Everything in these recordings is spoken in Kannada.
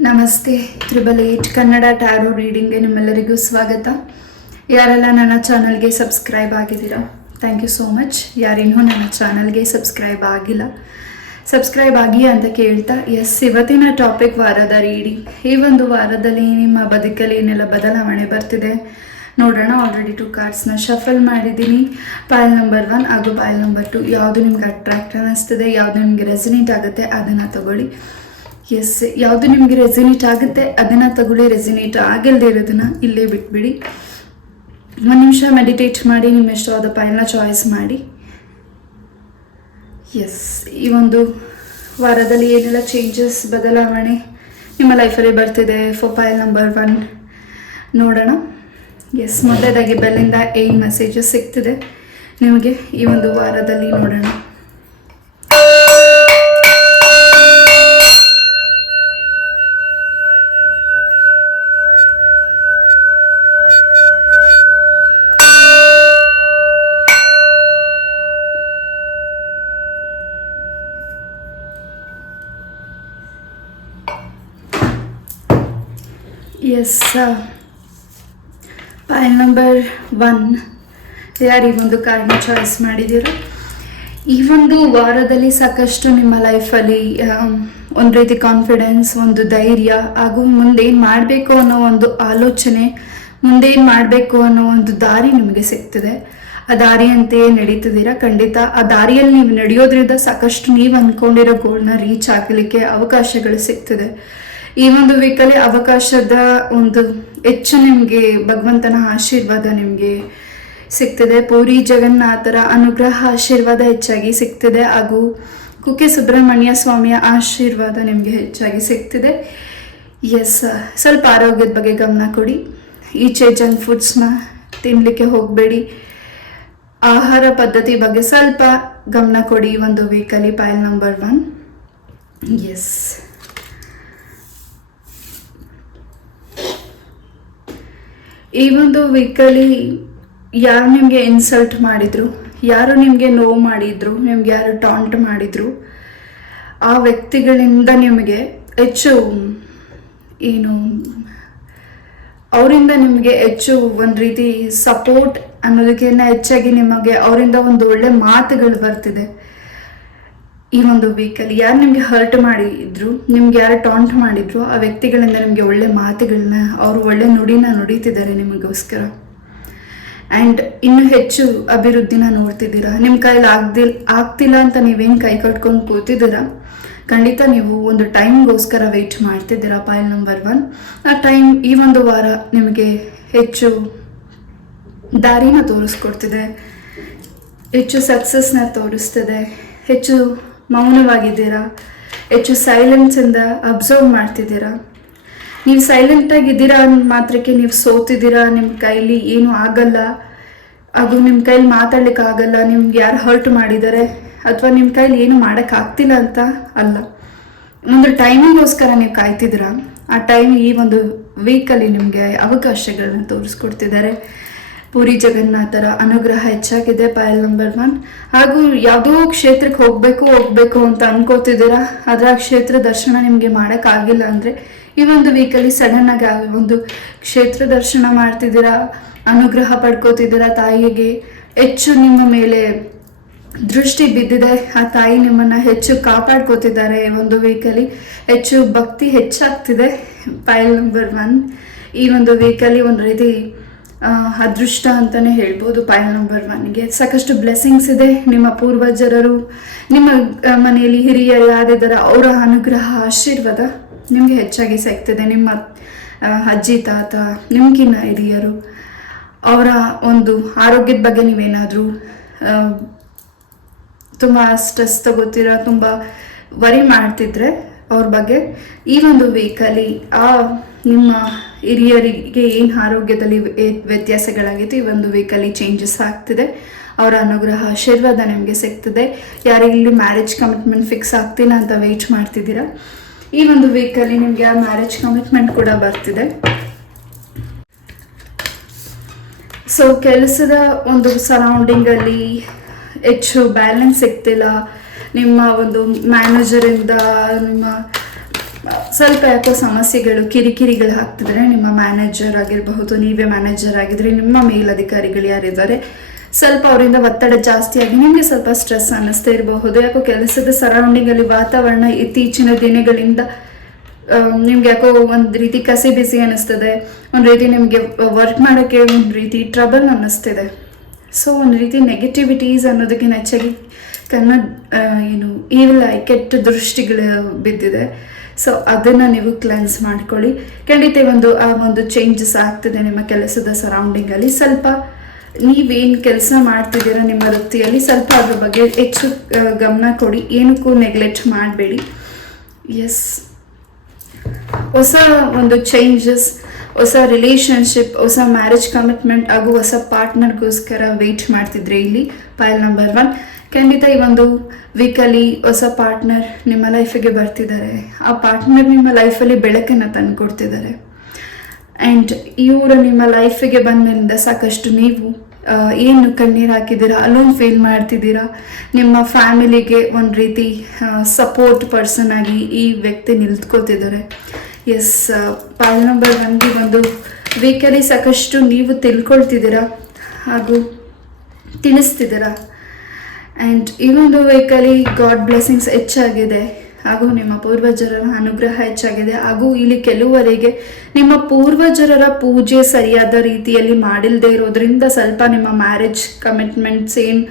ನಮಸ್ತೆ. 888 ಕನ್ನಡ ಟ್ಯಾರೋ ರೀಡಿಂಗ್ಗೆ ನಿಮ್ಮೆಲ್ಲರಿಗೂ ಸ್ವಾಗತ. ಯಾರೆಲ್ಲ ನನ್ನ ಚಾನಲ್ಗೆ ಸಬ್ಸ್ಕ್ರೈಬ್ ಆಗಿದ್ದೀರಾ, ಥ್ಯಾಂಕ್ ಯು ಸೋ ಮಚ್. ಯಾರಿನ್ನೂ ನನ್ನ ಚಾನಲ್ಗೆ ಸಬ್ಸ್ಕ್ರೈಬ್ ಆಗಿಲ್ಲ, ಸಬ್ಸ್ಕ್ರೈಬ್ ಆಗಿ ಅಂತ ಕೇಳ್ತಾ, ಇವತ್ತಿನ ಟಾಪಿಕ್ ವಾರದ ರೀಡಿಂಗ್. ಈ ಒಂದು ವಾರದಲ್ಲಿ ನಿಮ್ಮ ಬದುಕಲ್ಲಿ ಏನೆಲ್ಲ ಬದಲಾವಣೆ ಬರ್ತಿದೆ ನೋಡೋಣ. ಆಲ್ರೆಡಿ 2 ಕಾರ್ಡ್ಸ್ನ ಶಫಲ್ ಮಾಡಿದ್ದೀನಿ. ಪೈಲ್ ನಂಬರ್ 1 ಹಾಗೂ ಪೈಲ್ ನಂಬರ್ 2 ಯಾವುದು ನಿಮ್ಗೆ ಅಟ್ರಾಕ್ಟ್ ಅನ್ನಿಸ್ತದೆ, ಯಾವುದು ನಿಮಗೆ ರೆಸಿನೇಟ್ ಆಗುತ್ತೆ ಅದನ್ನು ತಗೊಳ್ಳಿ. ಯಾವುದು ನಿಮಗೆ ರೆಸಿನೇಟ್ ಆಗುತ್ತೆ ಅದನ್ನು ತಗೊಳ್ಳಿ. ರೆಸಿನೇಟ್ ಆಗಿಲ್ಲದೆ ಇರೋದನ್ನು ಇಲ್ಲೇ ಬಿಟ್ಬಿಡಿ. 1 ನಿಮಿಷ ಮೆಡಿಟೇಟ್ ಮಾಡಿ ನಿಮ್ಮ ಇಷ್ಟವಾದ ಪೈಲ್ನ ಚಾಯ್ಸ್ ಮಾಡಿ. ಈ ಒಂದು ವಾರದಲ್ಲಿ ಏನೆಲ್ಲ ಚೇಂಜಸ್, ಬದಲಾವಣೆ ನಿಮ್ಮ ಲೈಫಲ್ಲಿ ಬರ್ತಿದೆ ಫಾರ್ ಪೈಲ್ ನಂಬರ್ 1 ನೋಡೋಣ. ಮೊದಲದಾಗಿ ಬೆಲ್ಲಿಂದ ಏನು ಮೆಸೇಜಸ್ ಸಿಗ್ತಿದೆ ನಿಮಗೆ ಈ ಒಂದು ವಾರದಲ್ಲಿ ನೋಡೋಣ. ಪೈಲ್ ನಂಬರ್ 1 ಯಾರು ಈ ಒಂದು ಕಾರ್ಡ್ನ ಚಾಯ್ಸ್ ಮಾಡಿದ್ದೀರೋ, ಈ ಒಂದು ವಾರದಲ್ಲಿ ಸಾಕಷ್ಟು ನಿಮ್ಮ ಲೈಫಲ್ಲಿ ಒಂದು ರೀತಿ ಕಾನ್ಫಿಡೆನ್ಸ್, ಒಂದು ಧೈರ್ಯ ಹಾಗೂ ಮುಂದೇನು ಮಾಡಬೇಕು ಅನ್ನೋ ಒಂದು ಆಲೋಚನೆ, ಮುಂದೇನು ಮಾಡಬೇಕು ಅನ್ನೋ ಒಂದು ದಾರಿ ನಿಮಗೆ ಸಿಗ್ತಿದೆ. ಆ ದಾರಿಯಂತೆಯೇ ನಡೀತಿದ್ದೀರಾ. ಖಂಡಿತ ಆ ದಾರಿಯಲ್ಲಿ ನೀವು ನಡೆಯೋದ್ರಿಂದ ಸಾಕಷ್ಟು ನೀವು ಅಂದ್ಕೊಂಡಿರೋ ಗೋಲ್ನ ರೀಚ್ ಆಗಲಿಕ್ಕೆ ಅವಕಾಶಗಳು ಸಿಗ್ತಿದೆ. ಈ ಒಂದು ವೀಕಲ್ಲಿ ಅವಕಾಶದ ಒಂದು ಹೆಚ್ಚು ನಿಮಗೆ ಭಗವಂತನ ಆಶೀರ್ವಾದ ನಿಮಗೆ ಸಿಗ್ತಿದೆ. ಪೂರಿ ಜಗನ್ನಾಥರ ಅನುಗ್ರಹ ಆಶೀರ್ವಾದ ಹೆಚ್ಚಾಗಿ ಸಿಗ್ತಿದೆ ಹಾಗೂ ಕುಕ್ಕೆ ಸುಬ್ರಹ್ಮಣ್ಯ ಸ್ವಾಮಿಯ ಆಶೀರ್ವಾದ ನಿಮಗೆ ಹೆಚ್ಚಾಗಿ ಸಿಗ್ತಿದೆ. ಸ್ವಲ್ಪ ಆರೋಗ್ಯದ ಬಗ್ಗೆ ಗಮನ ಕೊಡಿ. ಈಚೆ ಜಂಕ್ ಫುಡ್ಸ್ನ ತಿನ್ನಲಿಕ್ಕೆ ಹೋಗಬೇಡಿ. ಆಹಾರ ಪದ್ಧತಿ ಬಗ್ಗೆ ಸ್ವಲ್ಪ ಗಮನ ಕೊಡಿ ಈ ಒಂದು ವೀಕಲ್ಲಿ. ಪೈಲ್ ನಂಬರ್ 1 ಈ ಒಂದು ವೀಕಲ್ಲಿ ಯಾರು ನಿಮಗೆ ಇನ್ಸಲ್ಟ್ ಮಾಡಿದ್ರು, ಯಾರು ನಿಮಗೆ ನೋವು ಮಾಡಿದ್ರು, ನಿಮ್ಗೆ ಯಾರು ಟಾಂಟ್ ಮಾಡಿದ್ರು, ಆ ವ್ಯಕ್ತಿಗಳಿಂದ ನಿಮಗೆ ಹೆಚ್ಚು ಅವರಿಂದ ನಿಮಗೆ ಹೆಚ್ಚು ಒಂದು ರೀತಿ ಸಪೋರ್ಟ್ ಅನ್ನೋದಕ್ಕಿಂತ ಹೆಚ್ಚಾಗಿ ನಿಮಗೆ ಅವರಿಂದ ಒಂದು ಒಳ್ಳೆ ಮಾತುಗಳು ಬರ್ತಿದೆ. ಈ ಒಂದು ವೀಕಲ್ಲಿ ಯಾರು ನಿಮಗೆ ಹರ್ಟ್ ಮಾಡಿದ್ರು, ನಿಮ್ಗೆ ಯಾರು ಟಾಂಟ್ ಮಾಡಿದ್ರು, ಆ ವ್ಯಕ್ತಿಗಳಿಂದ ನಿಮಗೆ ಒಳ್ಳೆ ಮಾತುಗಳನ್ನ, ಅವರು ಒಳ್ಳೆ ನುಡಿನ ನುಡಿತಿದ್ದಾರೆ ನಿಮಗೋಸ್ಕರ. ಆ್ಯಂಡ್ ಇನ್ನೂ ಹೆಚ್ಚು ಅಭಿವೃದ್ಧಿನ ನೋಡ್ತಿದ್ದೀರಾ. ನಿಮ್ಮ ಕೈಲಿ ಆಗ್ತಿಲ್ಲ ಅಂತ ನೀವೇನು ಕೈ ಕಟ್ಕೊಂಡು ಕೂತಿದ್ದೀರಾ, ಖಂಡಿತ ನೀವು ಒಂದು ಟೈಮ್ಗೋಸ್ಕರ ವೆಯ್ಟ್ ಮಾಡ್ತಿದ್ದೀರಾ. ಪೈಲ್ ನಂಬರ್ 1 ಆ ಟೈಮ್ ಈ ಒಂದು ವಾರ ನಿಮಗೆ ಹೆಚ್ಚು ದಾರಿನ ತೋರಿಸ್ಕೊಡ್ತಿದೆ, ಹೆಚ್ಚು ಸಕ್ಸಸ್ನ ತೋರಿಸ್ತಿದೆ. ಹೆಚ್ಚು ಮೌನವಾಗಿದ್ದೀರಾ, ಹೆಚ್ಚು ಸೈಲೆನ್ಸಿಂದ ಅಬ್ಸರ್ವ್ ಮಾಡ್ತಿದ್ದೀರಾ. ನೀವು ಸೈಲೆಂಟಾಗಿದ್ದೀರಾ ಅಂದ ಮಾತ್ರಕ್ಕೆ ನೀವು ಸೋತಿದ್ದೀರಾ, ನಿಮ್ಮ ಕೈಲಿ ಏನೂ ಆಗಲ್ಲ ಹಾಗೂ ನಿಮ್ಮ ಕೈಲಿ ಮಾತಾಡ್ಲಿಕ್ಕೆ ಆಗಲ್ಲ, ನಿಮ್ಗೆ ಯಾರು ಹರ್ಟ್ ಮಾಡಿದ್ದಾರೆ ಅಥವಾ ನಿಮ್ಮ ಕೈಲಿ ಏನು ಮಾಡೋಕ್ಕಾಗ್ತಿಲ್ಲ ಅಂತ ಅಲ್ಲ. ಒಂದು ಟೈಮಿಗೋಸ್ಕರ ನೀವು ಕಾಯ್ತಿದ್ದೀರಾ. ಆ ಟೈಮ್ ಈ ಒಂದು ವೀಕಲ್ಲಿ ನಿಮಗೆ ಅವಕಾಶಗಳನ್ನ ತೋರಿಸ್ಕೊಡ್ತಿದ್ದಾರೆ. ಪೂರಿ ಜಗನ್ನಾಥರ ಅನುಗ್ರಹ ಹೆಚ್ಚಾಗಿದೆ. ಪೈಲ್ ನಂಬರ್ 1 ಹಾಗೂ ಯಾವುದೋ ಕ್ಷೇತ್ರಕ್ಕೆ ಹೋಗಬೇಕು ಅಂತ ಅನ್ಕೋತಿದ್ದೀರಾ, ಅದರ ಕ್ಷೇತ್ರ ದರ್ಶನ ನಿಮಗೆ ಮಾಡೋಕ್ಕಾಗಿಲ್ಲ ಅಂದರೆ ಈ ಒಂದು ವೀಕಲ್ಲಿ ಸಡನ್ನಾಗಿ ಒಂದು ಕ್ಷೇತ್ರ ದರ್ಶನ ಮಾಡ್ತಿದ್ದೀರಾ, ಅನುಗ್ರಹ ಪಡ್ಕೋತಿದ್ದೀರಾ. ತಾಯಿಗೆ ಹೆಚ್ಚು ನಿಮ್ಮ ಮೇಲೆ ದೃಷ್ಟಿ ಬಿದ್ದಿದೆ. ಆ ತಾಯಿ ನಿಮ್ಮನ್ನು ಹೆಚ್ಚು ಕಾಪಾಡ್ಕೋತಿದ್ದಾರೆ. ಈ ಒಂದು ವೀಕಲ್ಲಿ ಹೆಚ್ಚು ಭಕ್ತಿ ಹೆಚ್ಚಾಗ್ತಿದೆ. ಪೈಲ್ ನಂಬರ್ 1 ಈ ಒಂದು ವೀಕಲ್ಲಿ ಒಂದು ರೀತಿ ಅದೃಷ್ಟ ಅಂತಲೇ ಹೇಳ್ಬೋದು. ಪೈಲ್ ನಂಬರ್ 1ಗೆ ಸಾಕಷ್ಟು ಬ್ಲೆಸ್ಸಿಂಗ್ಸ್ ಇದೆ. ನಿಮ್ಮ ಪೂರ್ವಜರರು, ನಿಮ್ಮ ಮನೆಯಲ್ಲಿ ಹಿರಿಯರು ಯಾರಿದ್ದಾರೆ ಅವರ ಅನುಗ್ರಹ ಆಶೀರ್ವಾದ ನಿಮಗೆ ಹೆಚ್ಚಾಗಿ ಸಿಗ್ತಿದೆ. ನಿಮ್ಮ ಅಜ್ಜಿ ತಾತ, ನಿಮ್ಗಿನ್ನ ಹಿರಿಯರು, ಅವರ ಒಂದು ಆರೋಗ್ಯದ ಬಗ್ಗೆ ನೀವೇನಾದರೂ ತುಂಬ ಸ್ಟ್ರೆಸ್ ತಗೋತೀರ, ತುಂಬ ವರಿ ಮಾಡ್ತಿದ್ರೆ ಅವ್ರ ಬಗ್ಗೆ ಈ ಒಂದು ವೀಕಲ್ಲಿ ನಿಮ್ಮ ಹಿರಿಯರಿಗೆ ಏನು ಆರೋಗ್ಯದಲ್ಲಿ ವ್ಯತ್ಯಾಸಗಳಾಗಿತ್ತು ಈ ಒಂದು ವೀಕಲ್ಲಿ ಚೇಂಜಸ್ ಆಗ್ತಿದೆ. ಅವರ ಅನುಗ್ರಹ ಆಶೀರ್ವಾದ ನಿಮಗೆ ಸಿಗ್ತದೆ. ಯಾರಿಗಿಲ್ಲಿ ಮ್ಯಾರೇಜ್ ಕಮಿಟ್ಮೆಂಟ್ ಫಿಕ್ಸ್ ಆಗ್ತಿಲ್ಲ ಅಂತ ವೆಯ್ಟ್ ಮಾಡ್ತಿದ್ದೀರಾ, ಈ ಒಂದು ವೀಕಲ್ಲಿ ನಿಮಗೆ ಆ ಮ್ಯಾರೇಜ್ ಕಮಿಟ್ಮೆಂಟ್ ಕೂಡ ಬರ್ತಿದೆ. ಕೆಲಸದ ಒಂದು ಸರೌಂಡಿಂಗಲ್ಲಿ ಹೆಚ್ಚು ಬ್ಯಾಲೆನ್ಸ್ ಸಿಗ್ತಿಲ್ಲ. ನಿಮ್ಮ ಒಂದು ಮ್ಯಾನೇಜರಿಂದ, ನಿಮ್ಮ ಸ್ವಲ್ಪ ಯಾಕೋ ಸಮಸ್ಯೆಗಳು ಕಿರಿಕಿರಿಗಳು ಆಗ್ತಿದ್ರೆ ನಿಮ್ಮ ಮ್ಯಾನೇಜರ್ ಆಗಿರಬಹುದು, ನೀವೇ ಮ್ಯಾನೇಜರ್ ಆಗಿದ್ರೆ ನಿಮ್ಮ ಮೇಲಧಿಕಾರಿಗಳು ಯಾರಿದ್ದಾರೆ ಸ್ವಲ್ಪ ಅವರಿಂದ ಒತ್ತಡ ಜಾಸ್ತಿ ಆಗಿ ನಿಮಗೆ ಸ್ವಲ್ಪ ಸ್ಟ್ರೆಸ್ ಅನ್ನಿಸ್ತಾ ಇರಬಹುದು. ಯಾಕೋ ಕೆಲಸದ ಸರೌಂಡಿಂಗಲ್ಲಿ ವಾತಾವರಣ ಇತ್ತೀಚಿನ ದಿನಗಳಿಂದ ನಿಮ್ಗೆ ಯಾಕೋ ಒಂದು ರೀತಿ ಕಸಿ ಬಿಸಿ ಅನ್ನಿಸ್ತದೆ, ಒಂದು ರೀತಿ ನಿಮಗೆ ವರ್ಕ್ ಮಾಡೋಕ್ಕೆ ಒಂದು ರೀತಿ ಟ್ರಬಲ್ ಅನ್ನಿಸ್ತಿದೆ. ಸೊ ಒಂದು ರೀತಿ ನೆಗೆಟಿವಿಟೀಸ್ ಅನ್ನೋದಕ್ಕಿಂತ ಹೆಚ್ಚಾಗಿ ಈವಿಲ್ ಕೆಟ್ಟ ದೃಷ್ಟಿಗಳು ಬಿದ್ದಿದೆ. ಸೊ ಅದನ್ನು ನೀವು ಕ್ಲೆನ್ಸ್ ಮಾಡ್ಕೊಳ್ಳಿ. ಖಂಡಿತ ಆ ಒಂದು ಚೇಂಜಸ್ ಆಗ್ತಿದೆ ನಿಮ್ಮ ಕೆಲಸದ ಸರೌಂಡಿಂಗಲ್ಲಿ. ಸ್ವಲ್ಪ ನೀವೇನು ಕೆಲಸ ಮಾಡ್ತಿದ್ದೀರಾ ನಿಮ್ಮ ವೃತ್ತಿಯಲ್ಲಿ ಸ್ವಲ್ಪ ಅದ್ರ ಬಗ್ಗೆ ಹೆಚ್ಚು ಗಮನ ಕೊಡಿ, ಏನಕ್ಕೂ ನೆಗ್ಲೆಕ್ಟ್ ಮಾಡಬೇಡಿ. ಎಸ್, ಹೊಸ ಒಂದು ಚೇಂಜಸ್, ಹೊಸ ರಿಲೇಷನ್ಶಿಪ್, ಹೊಸ ಮ್ಯಾರೇಜ್ ಕಮಿಟ್ಮೆಂಟ್ ಹಾಗೂ ಹೊಸ ಪಾರ್ಟ್ನರ್ಗೋಸ್ಕರ ವೆಯ್ಟ್ ಮಾಡ್ತಿದ್ರೆ ಇಲ್ಲಿ ಪೈಲ್ ನಂಬರ್ 1. ಖಂಡಿತ ಈ ಒಂದು ವೀಕಲ್ಲಿ ಹೊಸ ಪಾರ್ಟ್ನರ್ ನಿಮ್ಮ ಲೈಫಿಗೆ ಬರ್ತಿದ್ದಾರೆ. ಆ ಪಾರ್ಟ್ನರ್ ನಿಮ್ಮ ಲೈಫಲ್ಲಿ ಬೆಳಕನ್ನು ತಂದು ಕೊಡ್ತಿದ್ದಾರೆ. ಆ್ಯಂಡ್ ಇವರು ನಿಮ್ಮ ಲೈಫಿಗೆ ಬಂದ ಮೇಲಿಂದ ಸಾಕಷ್ಟು ನೀವು ಏನು ಕಣ್ಣೀರು ಹಾಕಿದ್ದೀರಾ, ಅಲೋನ್ ಫೀಲ್ ಮಾಡ್ತಿದ್ದೀರಾ. ನಿಮ್ಮ ಫ್ಯಾಮಿಲಿಗೆ ಒಂದು ರೀತಿ ಸಪೋರ್ಟ್ ಪರ್ಸನ್ ಆಗಿ ಈ ವ್ಯಕ್ತಿ ನಿಂತ್ಕೋತಿದ್ದಾರೆ. ಎಸ್, ಪೈಲ್ ನಂಬರ್ 1ಗೆ ಒಂದು ವೀಕಲ್ಲಿ ಸಾಕಷ್ಟು ನೀವು ತಿಳ್ಕೊಳ್ತಿದ್ದೀರಾ ಹಾಗೂ ತಿಳಿಸ್ತಿದ್ದೀರಾ. ಆ್ಯಂಡ್ ಈ ಒಂದು ವೀಕಲ್ಲಿ ಗಾಡ್ ಬ್ಲೆಸ್ಸಿಂಗ್ಸ್ ಹೆಚ್ಚಾಗಿದೆ ಹಾಗೂ ನಿಮ್ಮ ಪೂರ್ವಜರ ಅನುಗ್ರಹ ಹೆಚ್ಚಾಗಿದೆ. ಹಾಗೂ ಇಲ್ಲಿ ಕೆಲವರಿಗೆ ನಿಮ್ಮ ಪೂರ್ವಜರ ಪೂಜೆ ಸರಿಯಾದ ರೀತಿಯಲ್ಲಿ ಮಾಡಿಲ್ಲದೆ ಇರೋದ್ರಿಂದ ಸ್ವಲ್ಪ ನಿಮ್ಮ ಮ್ಯಾರೇಜ್ ಕಮಿಟ್ಮೆಂಟ್ಸ್ ಏನು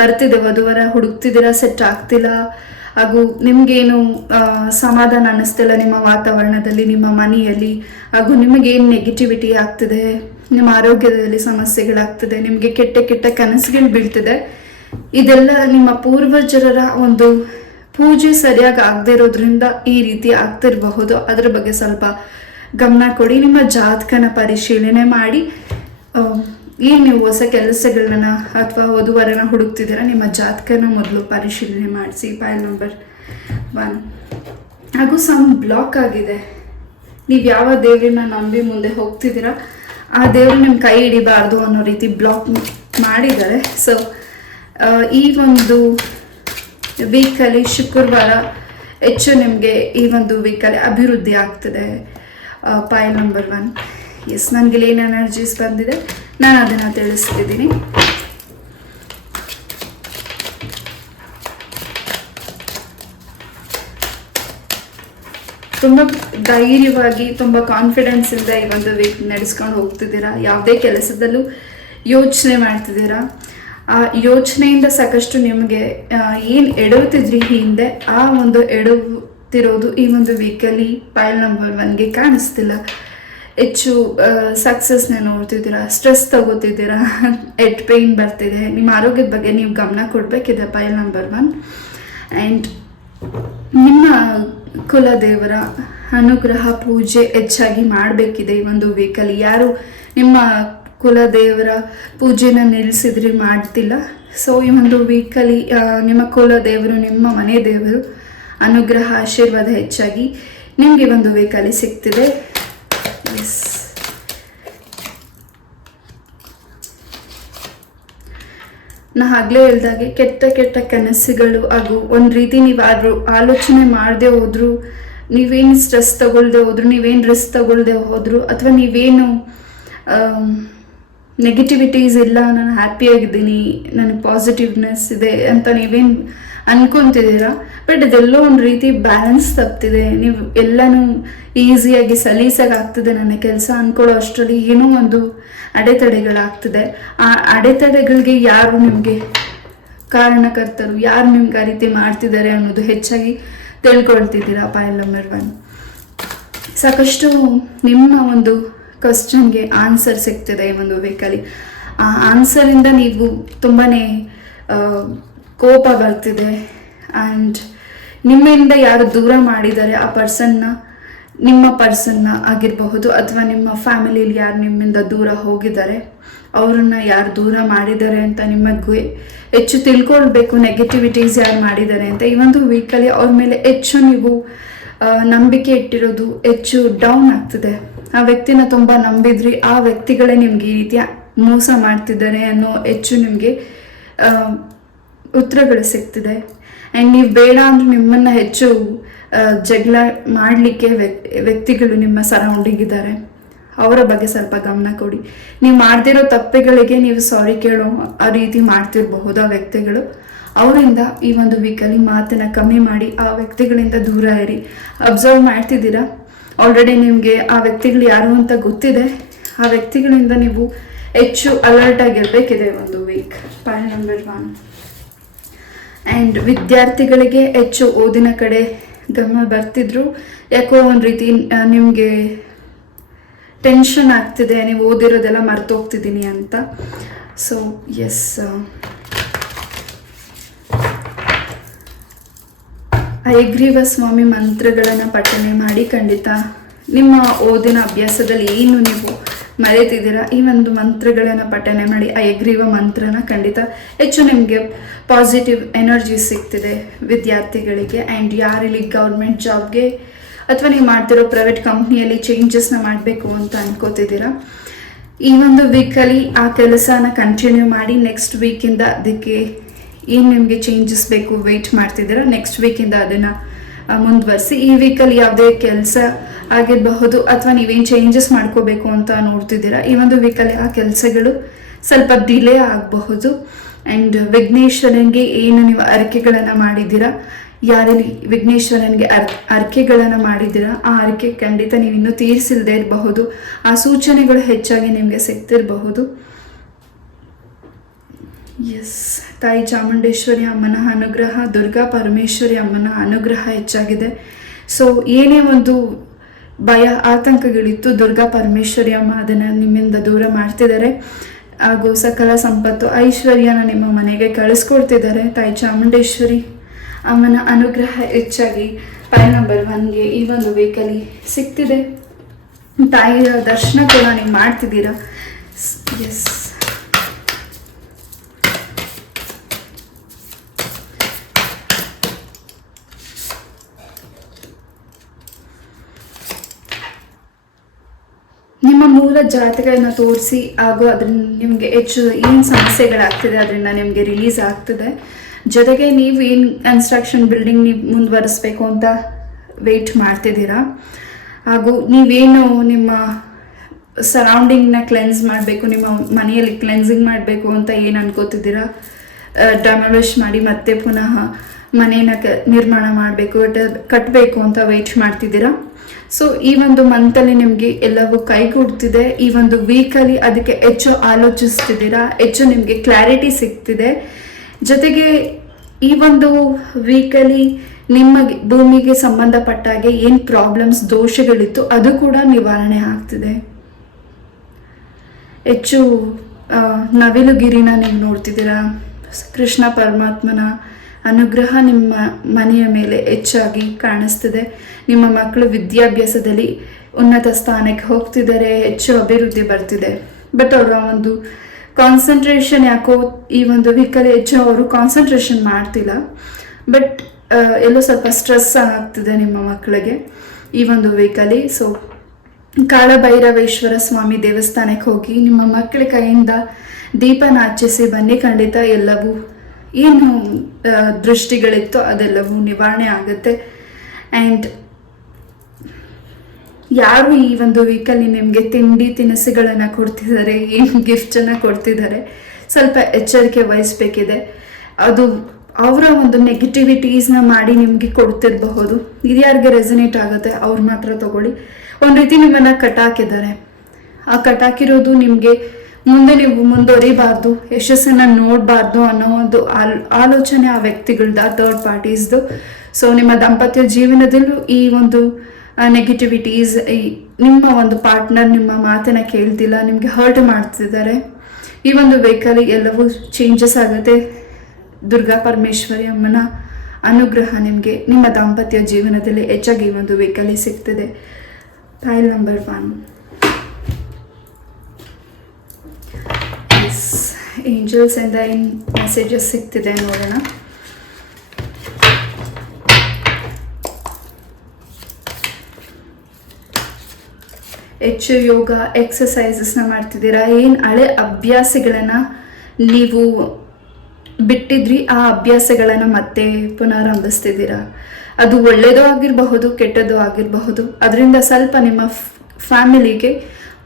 ಬರ್ತಿದೆ, ವಧುವರ ಹುಡುಕ್ತಿದ್ದೀರಾ, ಸೆಟ್ ಆಗ್ತಿಲ್ಲ. ಹಾಗೂ ನಿಮಗೇನು ಸಮಾಧಾನ ಅನ್ನಿಸ್ತಿಲ್ಲ ನಿಮ್ಮ ವಾತಾವರಣದಲ್ಲಿ, ನಿಮ್ಮ ಮನೆಯಲ್ಲಿ. ಹಾಗೂ ನಿಮಗೇನು ನೆಗೆಟಿವಿಟಿ ಆಗ್ತಿದೆ, ನಿಮ್ಮ ಆರೋಗ್ಯದಲ್ಲಿ ಸಮಸ್ಯೆಗಳಾಗ್ತಿದೆ, ನಿಮಗೆ ಕೆಟ್ಟ ಕೆಟ್ಟ ಕನಸುಗಳು ಬೀಳ್ತಿದೆ. ಇದೆಲ್ಲ ನಿಮ್ಮ ಪೂರ್ವಜರ ಒಂದು ಪೂಜೆ ಸರಿಯಾಗಿ ಆಗದೆ ಇರೋದ್ರಿಂದ ಈ ರೀತಿ ಆಗ್ತಿರಬಹುದು. ಅದ್ರ ಬಗ್ಗೆ ಸ್ವಲ್ಪ ಗಮನ ಕೊಡಿ. ನಿಮ್ಮ ಜಾತಕನ ಪರಿಶೀಲನೆ ಮಾಡಿ, ಏನು ನೀವು ಹೊಸ ಕೆಲಸಗಳನ್ನ ಅಥವಾ ವಧುವರನ ಹುಡುಕ್ತಿದ್ದೀರಾ, ನಿಮ್ಮ ಜಾತಕನ ಮೊದಲು ಪರಿಶೀಲನೆ ಮಾಡಿಸಿ. ಪೈಲ್ ನಂಬರ್ 1. ಹಾಗೂ ಬ್ಲಾಕ್ ಆಗಿದೆ. ನೀವು ಯಾವ ದೇವ್ರನ್ನ ನಂಬಿ ಮುಂದೆ ಹೋಗ್ತಿದ್ದೀರಾ ಆ ದೇವರು ನಿಮ್ಮ ಕೈ ಹಿಡಿಬಾರ್ದು ಅನ್ನೋ ರೀತಿ ಬ್ಲಾಕ್ ಮಾಡಿದ್ದಾರೆ. ಸೊ ಈ ಒಂದು ವೀಕಲ್ಲಿ ಶುಕ್ರವಾರ ಹೆಚ್ಚು ನಿಮಗೆ ಈ ಒಂದು ವೀಕಲ್ಲಿ ಅಭಿವೃದ್ಧಿ ಆಗ್ತದೆ. ಪೈಲ್ ನಂಬರ್ 1. ಎಸ್, ನನಗೆ ಏನು ಎನರ್ಜೀಸ್ ಬಂದಿದೆ ನಾನು ಅದನ್ನು ತಿಳಿಸ್ತಿದ್ದೀನಿ. ತುಂಬ ಧೈರ್ಯವಾಗಿ, ತುಂಬ ಕಾನ್ಫಿಡೆನ್ಸಿಂದ ಈ ಒಂದು ವೀಕ್ ನಡೆಸ್ಕೊಂಡು ಹೋಗ್ತಿದ್ದೀರಾ. ಯಾವುದೇ ಕೆಲಸದಲ್ಲೂ ಯೋಚನೆ ಮಾಡ್ತಿದ್ದೀರಾ. ಆ ಯೋಚನೆಯಿಂದ ಸಾಕಷ್ಟು ನಿಮಗೆ ಏನು ಎಡವುತ್ತಿದ್ರಿ ಹಿಂದೆ, ಆ ಒಂದು ಎಡವುತ್ತಿರೋದು ಈ ಒಂದು ವೀಕಲ್ಲಿ ಪೈಲ್ ನಂಬರ್ 1ಗೆ ಕಾಣಿಸ್ತಿಲ್ಲ. ಹೆಚ್ಚು ಸಕ್ಸಸ್ನ ನೋಡ್ತಿದ್ದೀರಾ, ಸ್ಟ್ರೆಸ್ ತಗೋತಿದ್ದೀರಾ, ಹೆಡ್ ಪೇಯ್ನ್ ಬರ್ತಿದೆ. ನಿಮ್ಮ ಆರೋಗ್ಯದ ಬಗ್ಗೆ ನೀವು ಗಮನ ಕೊಡಬೇಕಿದೆ ಪೈಲ್ ನಂಬರ್ 1. ಆ್ಯಂಡ್ ನಿಮ್ಮ ಕುಲದೇವರ ಅನುಗ್ರಹ ಪೂಜೆ ಹೆಚ್ಚಾಗಿ ಮಾಡಬೇಕಿದೆ ಈ ಒಂದು ವೀಕಲ್ಲಿ. ಯಾರು ನಿಮ್ಮ ಕುಲದೇವರ ಪೂಜೆನ ನಿಲ್ಲಿಸಿದ್ರಿ ಮಾಡ್ತಿಲ್ಲ. ಸೊ ಈ ಒಂದು ವೀಕಲ್ಲಿ ನಿಮ್ಮ ಕುಲದೇವರು, ನಿಮ್ಮ ಮನೆ ದೇವರು ಅನುಗ್ರಹ ಆಶೀರ್ವಾದ ಹೆಚ್ಚಾಗಿ ನಿಮಗೆ ಒಂದು ವೀಕಲ್ಲಿ ಸಿಗ್ತಿದೆ. ಎಸ್, ನಾ ಆಗಲೇ ಹೇಳ್ದಾಗೆ ಕೆಟ್ಟ ಕೆಟ್ಟ ಕನಸುಗಳು ಹಾಗೂ ಒಂದು ರೀತಿ ನೀವು ಆಲೋಚನೆ ಮಾಡದೆ ಹೋದ್ರು, ನೀವೇನು ಸ್ಟ್ರೆಸ್ ತಗೊಳ್ದೆ ಹೋದ್ರು, ನೀವೇನು ರಿಸ್ಕ್ ತಗೊಳ್ದೆ ಹೋದ್ರು, ಅಥವಾ ನೀವೇನು ನೆಗೆಟಿವಿಟೀಸ್ ಇಲ್ಲ, ನಾನು ಹ್ಯಾಪಿಯಾಗಿದ್ದೀನಿ, ನನಗೆ ಪಾಸಿಟಿವ್ನೆಸ್ ಇದೆ ಅಂತ ನೀವೇನು ಅನ್ಕೊತಿದ್ದೀರಾ. ಬಟ್ ಅದೆಲ್ಲೋ ಒಂದು ರೀತಿ ಬ್ಯಾಲೆನ್ಸ್ ತಪ್ತಿದೆ. ನೀವು ಎಲ್ಲನೂ ಈಸಿಯಾಗಿ ಸಲೀಸಾಗಿ ಆಗ್ತಿದೆ ನನ್ನ ಕೆಲಸ ಅಂದ್ಕೊಳ್ಳೋ ಅಷ್ಟರಲ್ಲಿ ಏನೋ ಒಂದು ಅಡೆತಡೆಗಳಾಗ್ತಿದೆ. ಆ ಅಡೆತಡೆಗಳಿಗೆ ಯಾರು ನಿಮಗೆ ಕಾರಣಕರ್ತರು, ಯಾರು ನಿಮ್ಗೆ ಆ ರೀತಿ ಮಾಡ್ತಿದ್ದಾರೆ ಅನ್ನೋದು ಹೆಚ್ಚಾಗಿ ತಿಳ್ಕೊಳ್ತಿದ್ದೀರಾ. ಪೈಲ್ ನಂಬರ್ 1. ಸಾಕಷ್ಟು ನಿಮ್ಮ ಒಂದು ಕ್ವಶನ್ಗೆ ಆನ್ಸರ್ ಸಿಗ್ತಿದೆ ಈ ಒಂದು ವೀಕಲ್ಲಿ. ಆ ಆನ್ಸರಿಂದ ನೀವು ತುಂಬಾ ಕೋಪ ಬರ್ತಿದೆ. ಆ್ಯಂಡ್ ನಿಮ್ಮಿಂದ ಯಾರು ದೂರ ಮಾಡಿದ್ದಾರೆ ಆ ನಿಮ್ಮ ಪರ್ಸನ್ನ ಆಗಿರಬಹುದು, ಅಥವಾ ನಿಮ್ಮ ಫ್ಯಾಮಿಲಿಯಲ್ಲಿ ಯಾರು ನಿಮ್ಮಿಂದ ದೂರ ಹೋಗಿದ್ದಾರೆ ಅವರನ್ನು ಯಾರು ದೂರ ಮಾಡಿದ್ದಾರೆ ಅಂತ ನಿಮಗೆ ಹೆಚ್ಚು ತಿಳ್ಕೊಳ್ಬೇಕು. ನೆಗೆಟಿವಿಟೀಸ್ ಯಾರು ಮಾಡಿದ್ದಾರೆ ಅಂತ ಈ ಒಂದು ವೀಕಲ್ಲಿ ಅವ್ರ ಮೇಲೆ ಹೆಚ್ಚು ನೀವು ನಂಬಿಕೆ ಇಟ್ಟಿರೋದು ಹೆಚ್ಚು ಡೌನ್ ಆಗ್ತಿದೆ. ಆ ವ್ಯಕ್ತಿನ ತುಂಬ ನಂಬಿದ್ರಿ, ಆ ವ್ಯಕ್ತಿಗಳೇ ನಿಮ್ಗೆ ಈ ರೀತಿಯ ಮೋಸ ಮಾಡ್ತಿದ್ದಾರೆ ಅನ್ನೋ ಹೆಚ್ಚು ನಿಮಗೆ ಉತ್ತರಗಳು ಸಿಗ್ತಿದೆ. ಆ್ಯಂಡ್ ನೀವು ಬೇಡ ಅಂದ್ರೆ ನಿಮ್ಮನ್ನು ಹೆಚ್ಚು ಜಗಳ ಮಾಡಲಿಕ್ಕೆ ವ್ಯಕ್ತಿಗಳು ನಿಮ್ಮ ಸರೌಂಡಿಂಗ್ ಇದ್ದಾರೆ. ಅವರ ಬಗ್ಗೆ ಸ್ವಲ್ಪ ಗಮನ ಕೊಡಿ. ನೀವು ಮಾಡ್ದಿರೋ ತಪ್ಪುಗಳಿಗೆ ನೀವು ಸಾರಿ ಕೇಳೋ ಆ ರೀತಿ ಮಾಡ್ತಿರಬಹುದು ಆ ವ್ಯಕ್ತಿಗಳು. ಅವರಿಂದ ಈ ಒಂದು ವೀಕಲ್ಲಿ ಮಾತನ್ನ ಕಮ್ಮಿ ಮಾಡಿ ಆ ವ್ಯಕ್ತಿಗಳಿಂದ ದೂರ ಇರಿ. ಅಬ್ಸರ್ವ್ ಮಾಡ್ತಿದ್ದೀರಾ, ಆಲ್ರೆಡಿ ನಿಮಗೆ ಆ ವ್ಯಕ್ತಿಗಳು ಯಾರು ಅಂತ ಗೊತ್ತಿದೆ. ಆ ವ್ಯಕ್ತಿಗಳಿಂದ ನೀವು ಹೆಚ್ಚು ಅಲರ್ಟ್ ಆಗಿರಬೇಕಿದೆ ಒಂದು ವೀಕ್. Point number 1. ಆ್ಯಂಡ್ ವಿದ್ಯಾರ್ಥಿಗಳಿಗೆ ಹೆಚ್ಚು ಓದಿನ ಕಡೆ ಗಮನ ಬರ್ತಿದ್ರು. ಯಾಕೋ ಒಂದು ರೀತಿ ನಿಮಗೆ ಟೆನ್ಷನ್ ಆಗ್ತಿದೆ, ನೀವು ಓದಿರೋದೆಲ್ಲ ಮರ್ತೋಗ್ತಿದ್ದೀನಿ ಅಂತ. ಸೊ ಎಸ್, ಹಯಗ್ರೀವ ಸ್ವಾಮಿ ಮಂತ್ರಗಳನ್ನು ಪಠನೆ ಮಾಡಿ ಖಂಡಿತ ನಿಮ್ಮ ಓದಿನ ಅಭ್ಯಾಸದಲ್ಲಿ ಏನು ನೀವು ಮರೆತಿದ್ದೀರಾ, ಈ ಒಂದು ಮಂತ್ರಗಳನ್ನು ಪಠನೆ ಮಾಡಿ ಹಯಗ್ರೀವ ಮಂತ್ರನ ಖಂಡಿತ ಹೆಚ್ಚು ನಿಮಗೆ ಪಾಸಿಟಿವ್ ಎನರ್ಜಿ ಸಿಗ್ತಿದೆ ವಿದ್ಯಾರ್ಥಿಗಳಿಗೆ. ಆ್ಯಂಡ್ ಯಾರಿಲ್ಲಿ ಗೌರ್ಮೆಂಟ್ ಜಾಬ್ಗೆ ಅಥವಾ ನೀವು ಮಾಡ್ತಿರೋ ಪ್ರೈವೇಟ್ ಕಂಪ್ನಿಯಲ್ಲಿ ಚೇಂಜಸ್ನ ಮಾಡಬೇಕು ಅಂತ ಅನ್ಕೋತಿದ್ದೀರಾ, ಈ ಒಂದು ವೀಕಲ್ಲಿ ಆ ಕೆಲಸನ ಕಂಟಿನ್ಯೂ ಮಾಡಿ ನೆಕ್ಸ್ಟ್ ವೀಕಿಂದ ಅದಕ್ಕೆ ಏನು ನಿಮಗೆ ಚೇಂಜಸ್ ಬೇಕು ವೆಯ್ಟ್ ಮಾಡ್ತಿದ್ದೀರಾ, ನೆಕ್ಸ್ಟ್ ವೀಕಿಂದ ಅದನ್ನು ಮುಂದುವರಿಸಿ. ಈ ವೀಕಲ್ಲಿ ಯಾವುದೇ ಕೆಲಸ ಆಗಿರಬಹುದು ಅಥವಾ ನೀವೇನು ಚೇಂಜಸ್ ಮಾಡ್ಕೋಬೇಕು ಅಂತ ನೋಡ್ತಿದ್ದೀರಾ, ಈ ಒಂದು ವೀಕಲ್ಲಿ ಆ ಕೆಲಸಗಳು ಸ್ವಲ್ಪ ಡಿಲೇ ಆಗಬಹುದು. ಆ್ಯಂಡ್ ವಿಘ್ನೇಶ್ವರನಿಗೆ ಏನು ನೀವು ಅರಿಕೆಗಳನ್ನು ಮಾಡಿದ್ದೀರಾ, ಯಾರಲ್ಲಿ ವಿಘ್ನೇಶ್ವರನಿಗೆ ಅರಿಕೆಗಳನ್ನು ಮಾಡಿದ್ದೀರಾ, ಆ ಅರಿಕೆ ಖಂಡಿತ ನೀವು ಇನ್ನೂ ತೀರಿಸಿಲ್ಲದೆ ಇರಬಹುದು. ಆ ಸೂಚನೆಗಳು ಹೆಚ್ಚಾಗಿ ನಿಮಗೆ ಸಿಗ್ತಿರಬಹುದು. ಎಸ್, ತಾಯಿ ಚಾಮುಂಡೇಶ್ವರಿ ಅಮ್ಮನ ಅನುಗ್ರಹ, ದುರ್ಗಾ ಪರಮೇಶ್ವರಿ ಅಮ್ಮನ ಅನುಗ್ರಹ ಹೆಚ್ಚಾಗಿದೆ. ಸೊ ಏನೇ ಒಂದು ಭಯ ಆತಂಕಗಳಿತ್ತು, ದುರ್ಗಾ ಪರಮೇಶ್ವರಿ ಅಮ್ಮ ಅದನ್ನು ನಿಮ್ಮಿಂದ ದೂರ ಮಾಡ್ತಿದ್ದಾರೆ. ಹಾಗೂ ಸಕಲ ಸಂಪತ್ತು ಐಶ್ವರ್ಯನ ನಿಮ್ಮ ಮನೆಗೆ ಕಳಿಸ್ಕೊಡ್ತಿದ್ದಾರೆ. ತಾಯಿ ಚಾಮುಂಡೇಶ್ವರಿ ಅಮ್ಮನ ಅನುಗ್ರಹ ಹೆಚ್ಚಾಗಿ ಪಾಯಿಂಟ್ ನಂಬರ್ 1ಗೆ ಈ ಒಂದು ವೀಕಲ್ಲಿ ಸಿಗ್ತಿದೆ. ತಾಯಿಯ ದರ್ಶನ ಕೂಡ ನೀವು ಮಾಡ್ತಿದ್ದೀರಾ. ಎಸ್, ನಿಮ್ಮ ಮೂಲ ಜಾತಕವನ್ನು ತೋರಿಸಿ ಹಾಗೂ ಅದರಿಂದ ನಿಮಗೆ ಹೆಚ್ಚು ಏನು ಸಮಸ್ಯೆಗಳಾಗ್ತಿದೆ ಅದರಿಂದ ನಿಮಗೆ ರಿಲೀಸ್ ಆಗ್ತದೆ. ಜೊತೆಗೆ ನೀವು ಏನು ಕನ್ಸ್ಟ್ರಕ್ಷನ್ ಬಿಲ್ಡಿಂಗ್ ನೀವು ಮುಂದುವರಿಸ್ಬೇಕು ಅಂತ ವೆಯ್ಟ್ ಮಾಡ್ತಿದ್ದೀರಾ, ಹಾಗೂ ನೀವೇನು ನಿಮ್ಮ ಸರೌಂಡಿಂಗ್ನ ಕ್ಲೆನ್ಸ್ ಮಾಡಬೇಕು, ನಿಮ್ಮ ಮನೆಯಲ್ಲಿ ಕ್ಲೆನ್ಸಿಂಗ್ ಮಾಡಬೇಕು ಅಂತ ಏನು ಅನ್ಕೋತಿದ್ದೀರಾ, ಡೆಮಾಲಿಷ್ ಮಾಡಿ ಮತ್ತೆ ಪುನಃ ಮನೇನ ನಿರ್ಮಾಣ ಮಾಡಬೇಕು, ಕಟ್ಟಬೇಕು ಅಂತ ವೆಯ್ಟ್ ಮಾಡ್ತಿದ್ದೀರಾ. ಸೊ ಈ ಒಂದು ಮಂತಲ್ಲಿ ನಿಮಗೆ ಎಲ್ಲವೂ ಕೈಗೂಡ್ತಿದೆ. ಈ ಒಂದು ವೀಕಲ್ಲಿ ಅದಕ್ಕೆ ಹೆಚ್ಚು ಆಲೋಚಿಸ್ತಿದ್ದೀರಾ, ಹೆಚ್ಚು ನಿಮಗೆ ಕ್ಲಾರಿಟಿ ಸಿಗ್ತಿದೆ. ಜೊತೆಗೆ ಈ ಒಂದು ವೀಕಲ್ಲಿ ನಿಮಗೆ ಭೂಮಿಗೆ ಸಂಬಂಧಪಟ್ಟಾಗೆ ಏನು ಪ್ರಾಬ್ಲಮ್ಸ್ ದೋಷಗಳಿತ್ತು ಅದು ಕೂಡ ನಿವಾರಣೆ ಆಗ್ತಿದೆ. ಹೆಚ್ಚು ನವಿಲುಗಿರಿನ ನೀವು ನೋಡ್ತಿದ್ದೀರಾ. ಕೃಷ್ಣ ಪರಮಾತ್ಮನ ಅನುಗ್ರಹ ನಿಮ್ಮ ಮನೆಯ ಮೇಲೆ ಹೆಚ್ಚಾಗಿ ಕಾಣಿಸ್ತಿದೆ. ನಿಮ್ಮ ಮಕ್ಕಳು ವಿದ್ಯಾಭ್ಯಾಸದಲ್ಲಿ ಉನ್ನತ ಸ್ಥಾನಕ್ಕೆ ಹೋಗ್ತಿದ್ದಾರೆ, ಹೆಚ್ಚು ಅಭಿವೃದ್ಧಿ ಬರ್ತಿದೆ. ಬಟ್ ಅವರ ಒಂದು ಕಾನ್ಸಂಟ್ರೇಷನ್ ಯಾಕೋ ಈ ಒಂದು ವೀಕಲ್ಲಿ ಹೆಚ್ಚು ಅವರು ಕಾನ್ಸಂಟ್ರೇಷನ್ ಮಾಡ್ತಿಲ್ಲ. ಬಟ್ ಎಲ್ಲೋ ಸ್ವಲ್ಪ ಸ್ಟ್ರೆಸ್ ಆಗ್ತಿದೆ ನಿಮ್ಮ ಮಕ್ಕಳಿಗೆ ಈ ಒಂದು ವೀಕಲ್ಲಿ. ಸೊ ಕಾಳಭೈರವೇಶ್ವರ ಸ್ವಾಮಿ ದೇವಸ್ಥಾನಕ್ಕೆ ಹೋಗಿ ನಿಮ್ಮ ಮಕ್ಕಳ ಕೈಯಿಂದ ದೀಪನ ಹಚ್ಚಿಸಿ ಬನ್ನಿ. ಖಂಡಿತ ಎಲ್ಲವೂ ಏನು ದೃಷ್ಟಿಗಳಿತ್ತು ಅದೆಲ್ಲವೂ ನಿವಾರಣೆ ಆಗುತ್ತೆ. ಆ್ಯಂಡ್ ಯಾರು ಈ ಒಂದು ವೀಕಲ್ಲಿ ನಿಮಗೆ ತಿಂಡಿ ತಿನಿಸುಗಳನ್ನು ಕೊಡ್ತಿದ್ದಾರೆ, ಏನು ಗಿಫ್ಟನ್ನು ಕೊಡ್ತಿದ್ದಾರೆ, ಸ್ವಲ್ಪ ಎಚ್ಚರಿಕೆ ವಹಿಸಬೇಕಿದೆ. ಅದು ಅವರ ಒಂದು ನೆಗೆಟಿವಿಟೀಸ್ನ ಮಾಡಿ ನಿಮಗೆ ಕೊಡ್ತಿರಬಹುದು. ಇದು ಯಾರಿಗೆ ರೆಸನೇಟ್ ಆಗುತ್ತೆ ಅವ್ರು ಮಾತ್ರ ತಗೊಳ್ಳಿ. ಒಂದು ರೀತಿ ನಿಮ್ಮನ್ನು ಕಟ್ಟಾಕಿದ್ದಾರೆ. ಆ ಕಟ್ಟಾಕಿರೋದು ನಿಮಗೆ ಮುಂದೆ ನೀವು ಮುಂದುವರಿಬಾರ್ದು, ಯಶಸ್ಸನ್ನು ನೋಡಬಾರ್ದು ಅನ್ನೋ ಒಂದು ಆಲೋಚನೆ ಆ ವ್ಯಕ್ತಿಗಳ್ದು, ಆ ಥರ್ಡ್ ಪಾರ್ಟೀಸ್ದು. ಸೊ ನಿಮ್ಮ ದಾಂಪತ್ಯ ಜೀವನದಲ್ಲೂ ಈ ಒಂದು ನೆಗೆಟಿವಿಟೀಸ್, ನಿಮ್ಮ ಒಂದು ಪಾರ್ಟ್ನರ್ ನಿಮ್ಮ ಮಾತನ್ನ ಕೇಳ್ತಿಲ್ಲ, ನಿಮಗೆ ಹರ್ಟ್ ಮಾಡ್ತಿದ್ದಾರೆ. ಈ ಒಂದು ವೀಕಲ್ಲಿ ಎಲ್ಲವೂ ಚೇಂಜಸ್ ಆಗುತ್ತೆ. ದುರ್ಗಾ ಪರಮೇಶ್ವರಿ ಅಮ್ಮನ ಅನುಗ್ರಹ ನಿಮಗೆ ನಿಮ್ಮ ದಾಂಪತ್ಯ ಜೀವನದಲ್ಲಿ ಹೆಚ್ಚಾಗಿ ಒಂದು ವೀಕಲ್ಲಿ ಸಿಗ್ತದೆ. File number 1. ಏಂಜಲ್ಸ್ ಇಂದ ಏನು ಮೆಸೇಜಸ್ ಸಿಗ್ತಿದೆ ನೋಡೋಣ. ಹೆಚ್ಚು ಯೋಗ ಎಕ್ಸಸೈಸಸ್ನ ಮಾಡ್ತಿದ್ದೀರಾ. ಏನು ಹಳೆ ಅಭ್ಯಾಸಗಳನ್ನು ನೀವು ಬಿಟ್ಟಿದ್ರಿ ಆ ಅಭ್ಯಾಸಗಳನ್ನು ಮತ್ತೆ ಪುನರಾರಂಭಿಸ್ತಿದ್ದೀರಾ. ಅದು ಒಳ್ಳೆಯದೂ ಆಗಿರಬಹುದು, ಕೆಟ್ಟದ್ದು ಆಗಿರಬಹುದು. ಅದರಿಂದ ಸ್ವಲ್ಪ ನಿಮ್ಮ ಫ್ಯಾಮಿಲಿಗೆ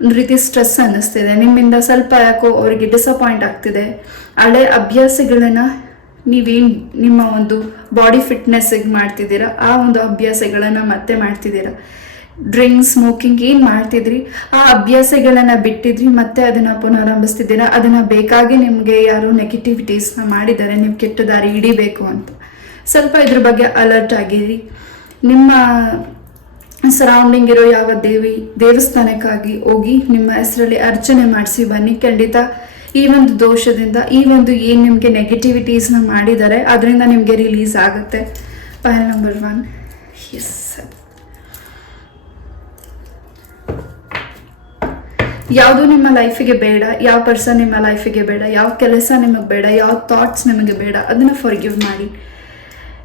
ಒಂದು ರೀತಿ ಸ್ಟ್ರೆಸ್ ಅನ್ನಿಸ್ತಿದೆ, ನಿಮ್ಮಿಂದ ಸ್ವಲ್ಪ ಯಾಕೋ ಅವರಿಗೆ ಡಿಸಪಾಯಿಂಟ್ ಆಗ್ತಿದೆ. ಹಳೆ ಅಭ್ಯಾಸಗಳನ್ನು ನೀವೇನು ನಿಮ್ಮ ಒಂದು ಬಾಡಿ ಫಿಟ್ನೆಸ್ಸಿಗೆ ಮಾಡ್ತಿದ್ದೀರಾ, ಆ ಒಂದು ಅಭ್ಯಾಸಗಳನ್ನು ಮತ್ತೆ ಮಾಡ್ತಿದ್ದೀರಾ. ಡ್ರಿಂಕ್ ಸ್ಮೋಕಿಂಗ್ ಏನು ಮಾಡ್ತಿದ್ರಿ, ಆ ಅಭ್ಯಾಸಗಳನ್ನು ಬಿಟ್ಟಿದ್ರಿ, ಮತ್ತೆ ಅದನ್ನು ಪುನರಾರಂಭಿಸ್ತಿದ್ದೀರಾ. ಅದನ್ನು ಬೇಕಾಗಿ ನಿಮಗೆ ಯಾರೋ ನೆಗೆಟಿವಿಟೀಸ್ನ ಮಾಡಿದ್ದಾರೆ, ನೀವು ಕೆಟ್ಟ ದಾರಿ ಹಿಡಿಬೇಕು ಅಂತ. ಸ್ವಲ್ಪ ಇದ್ರ ಬಗ್ಗೆ ಅಲರ್ಟ್ ಆಗಿರಿ. ನಿಮ್ಮ ಸರೌಂಡಿಂಗ್ ಇರೋ ಯಾವ ದೇವಸ್ಥಾನಕ್ಕಾಗಿ ಹೋಗಿ ನಿಮ್ಮ ಹೆಸರಲ್ಲಿ ಅರ್ಚನೆ ಮಾಡಿಸಿ ಬನ್ನಿ. ಖಂಡಿತ ಈ ಒಂದು ದೋಷದಿಂದ, ಈ ಒಂದು ಏನು ನಿಮಗೆ ನೆಗೆಟಿವಿಟೀಸ್ನ ಮಾಡಿದ್ದಾರೆ ಅದರಿಂದ ನಿಮಗೆ ರಿಲೀಸ್ ಆಗುತ್ತೆ. ಪೈಲ್ ನಂಬರ್ 1. ಎಸ್, ಯಾವುದು ನಿಮ್ಮ ಲೈಫಿಗೆ ಬೇಡ, ಯಾವ ಪರ್ಸನ್ ನಿಮ್ಮ ಲೈಫಿಗೆ ಬೇಡ, ಯಾವ ಕೆಲಸ ನಿಮಗೆ ಬೇಡ, ಯಾವ ಥಾಟ್ಸ್ ನಿಮಗೆ ಬೇಡ, ಅದನ್ನು ಫಾರ್ಗಿವ್ ಮಾಡಿ.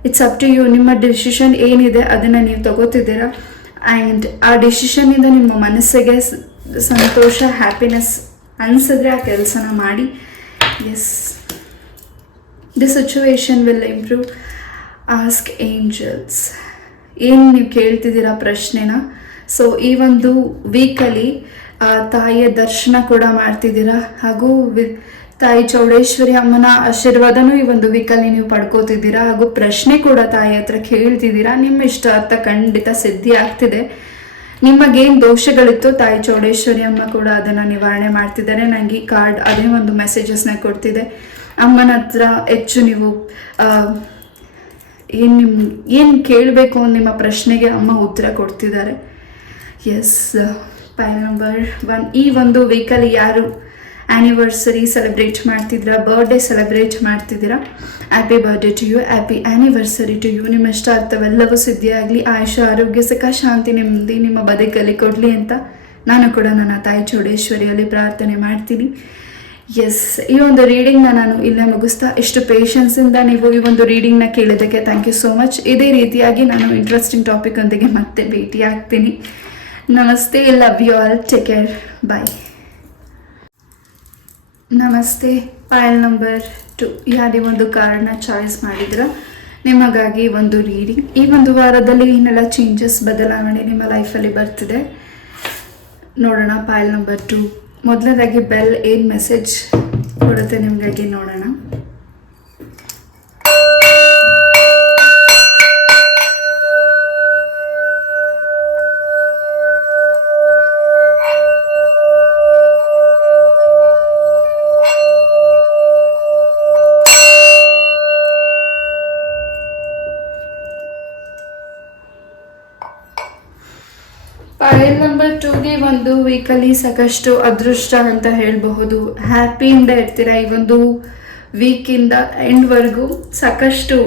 It's up to you. ನಿಮ್ಮ ಡಿಸಿಷನ್ ಏನಿದೆ ಅದನ್ನು ನೀವು ತಗೋತಿದ್ದೀರಾ. ಆ್ಯಂಡ್ ಆ ಡಿಸಿಷನಿಂದ ನಿಮ್ಮ ಮನಸ್ಸಿಗೆ ಸಂತೋಷ, ಹ್ಯಾಪಿನೆಸ್ ಅನಿಸಿದ್ರೆ ಆ ಕೆಲಸನ ಮಾಡಿ. Yes, the situation will improve. Ask angels. ಏನು ನೀವು ಕೇಳ್ತಿದ್ದೀರಾ ಪ್ರಶ್ನೆನ. ಸೊ ಈ ಒಂದು ವೀಕಲ್ಲಿ ತಾಯಿಯ ದರ್ಶನ ಕೂಡ ಮಾಡ್ತಿದ್ದೀರಾ, ಹಾಗೂ ತಾಯಿ ಚೌಡೇಶ್ವರಿ ಅಮ್ಮನ ಆಶೀರ್ವಾದನೂ ಈ ಒಂದು ವೀಕಲ್ಲಿ ನೀವು ಪಡ್ಕೋತಿದ್ದೀರಾ, ಹಾಗೂ ಪ್ರಶ್ನೆ ಕೂಡ ತಾಯಿ ಹತ್ರ ಕೇಳ್ತಿದ್ದೀರಾ. ನಿಮ್ಮ ಇಷ್ಟ ಅರ್ಥ ಖಂಡಿತ ಸಿದ್ಧಿ ಆಗ್ತಿದೆ. ನಿಮಗೇನು ದೋಷಗಳಿತ್ತು ತಾಯಿ ಚೌಡೇಶ್ವರಿ ಅಮ್ಮ ಕೂಡ ಅದನ್ನು ನಿವಾರಣೆ ಮಾಡ್ತಿದ್ದಾರೆ. ನನಗೆ ಈ ಕಾರ್ಡ್ ಅದೇ ಒಂದು ಮೆಸೇಜಸ್ನ ಕೊಡ್ತಿದೆ. ಅಮ್ಮನ ಹತ್ರ ಹೆಚ್ಚು ನೀವು ಏನು ಕೇಳಬೇಕು ನಿಮ್ಮ ಪ್ರಶ್ನೆಗೆ ಅಮ್ಮ ಉತ್ತರ ಕೊಡ್ತಿದ್ದಾರೆ. Yes, pile number 1. ಈ ಒಂದು ವೀಕಲ್ಲಿ ಯಾರು ಆ್ಯನಿವರ್ಸರಿ ಸೆಲೆಬ್ರೇಟ್ ಮಾಡ್ತಿದ್ದೀರಾ, ಬರ್ಡೇ ಸೆಲೆಬ್ರೇಟ್ ಮಾಡ್ತಿದ್ದೀರಾ, happy birthday to you, happy anniversary to you. ನಿಮ್ಮ ಇಷ್ಟಾರ್ಥವೆಲ್ಲವೂ ಸಿದ್ಧಿಯಾಗಲಿ. ಆಯುಷ, ಆರೋಗ್ಯ, ಸುಖ, ಶಾಂತಿ ನೆಮ್ಮದಿ ನಿಮ್ಮ ಬದುಕಲ್ಲಿ ಕೊಡಲಿ ಅಂತ ನಾನು ಕೂಡ ನನ್ನ ತಾಯಿ ಚೌಡೇಶ್ವರಿಯಲ್ಲಿ ಪ್ರಾರ್ಥನೆ ಮಾಡ್ತೀನಿ. ಎಸ್, ಈ ಒಂದು ರೀಡಿಂಗ್ನ ನಾನು ಇಲ್ಲೇ ಮುಗಿಸ್ತಾ, ಇಷ್ಟು ಪೇಷನ್ಸಿಂದ ನೀವು ಈ ಒಂದು ರೀಡಿಂಗ್ನ ಕೇಳಿದ್ದಕ್ಕೆ ಥ್ಯಾಂಕ್ ಯು ಸೋ ಮಚ್. ಇದೇ ರೀತಿಯಾಗಿ ನಾನು ಇಂಟ್ರೆಸ್ಟಿಂಗ್ ಟಾಪಿಕ್ ಒಂದಿಗೆ ಮತ್ತೆ ಭೇಟಿ ಆಗ್ತೀನಿ. ನಮಸ್ತೆ, love you all, take care, bye. ನಮಸ್ತೆ. File number 2. ಯಾರೇ ಒಂದು ಕಾರ್ಡ್ನ ಚಾಯ್ಸ್ ಮಾಡಿದ್ರ ನಿಮಗಾಗಿ ಒಂದು ರೀಡಿಂಗ್. ಈ ಒಂದು ವಾರದಲ್ಲಿ ಏನೆಲ್ಲ ಚೇಂಜಸ್, ಬದಲಾವಣೆ ನಿಮ್ಮ ಲೈಫಲ್ಲಿ ಬರ್ತಿದೆ ನೋಡೋಣ. ಪೈಲ್ ನಂಬರ್ 2. ಮೊದಲನೇದಾಗಿ ಬೆಲ್ ಏನು ಮೆಸೇಜ್ ಕೊಡುತ್ತೆ ನಿಮಗಾಗಿ ನೋಡೋಣ. ಪೈಲ್ ನಂಬರ್ 2ಗೆ ಒಂದು ವೀಕಲ್ಲಿ ಸಾಕಷ್ಟು ಅದೃಷ್ಟ ಅಂತ ಹೇಳಬಹುದು. ಹ್ಯಾಪಿಯಿಂದ ಇರ್ತೀರ. ಈ ಒಂದು ವೀಕಿಂದ ಎಂಡ್ವರೆಗೂ ಸಾಕಷ್ಟು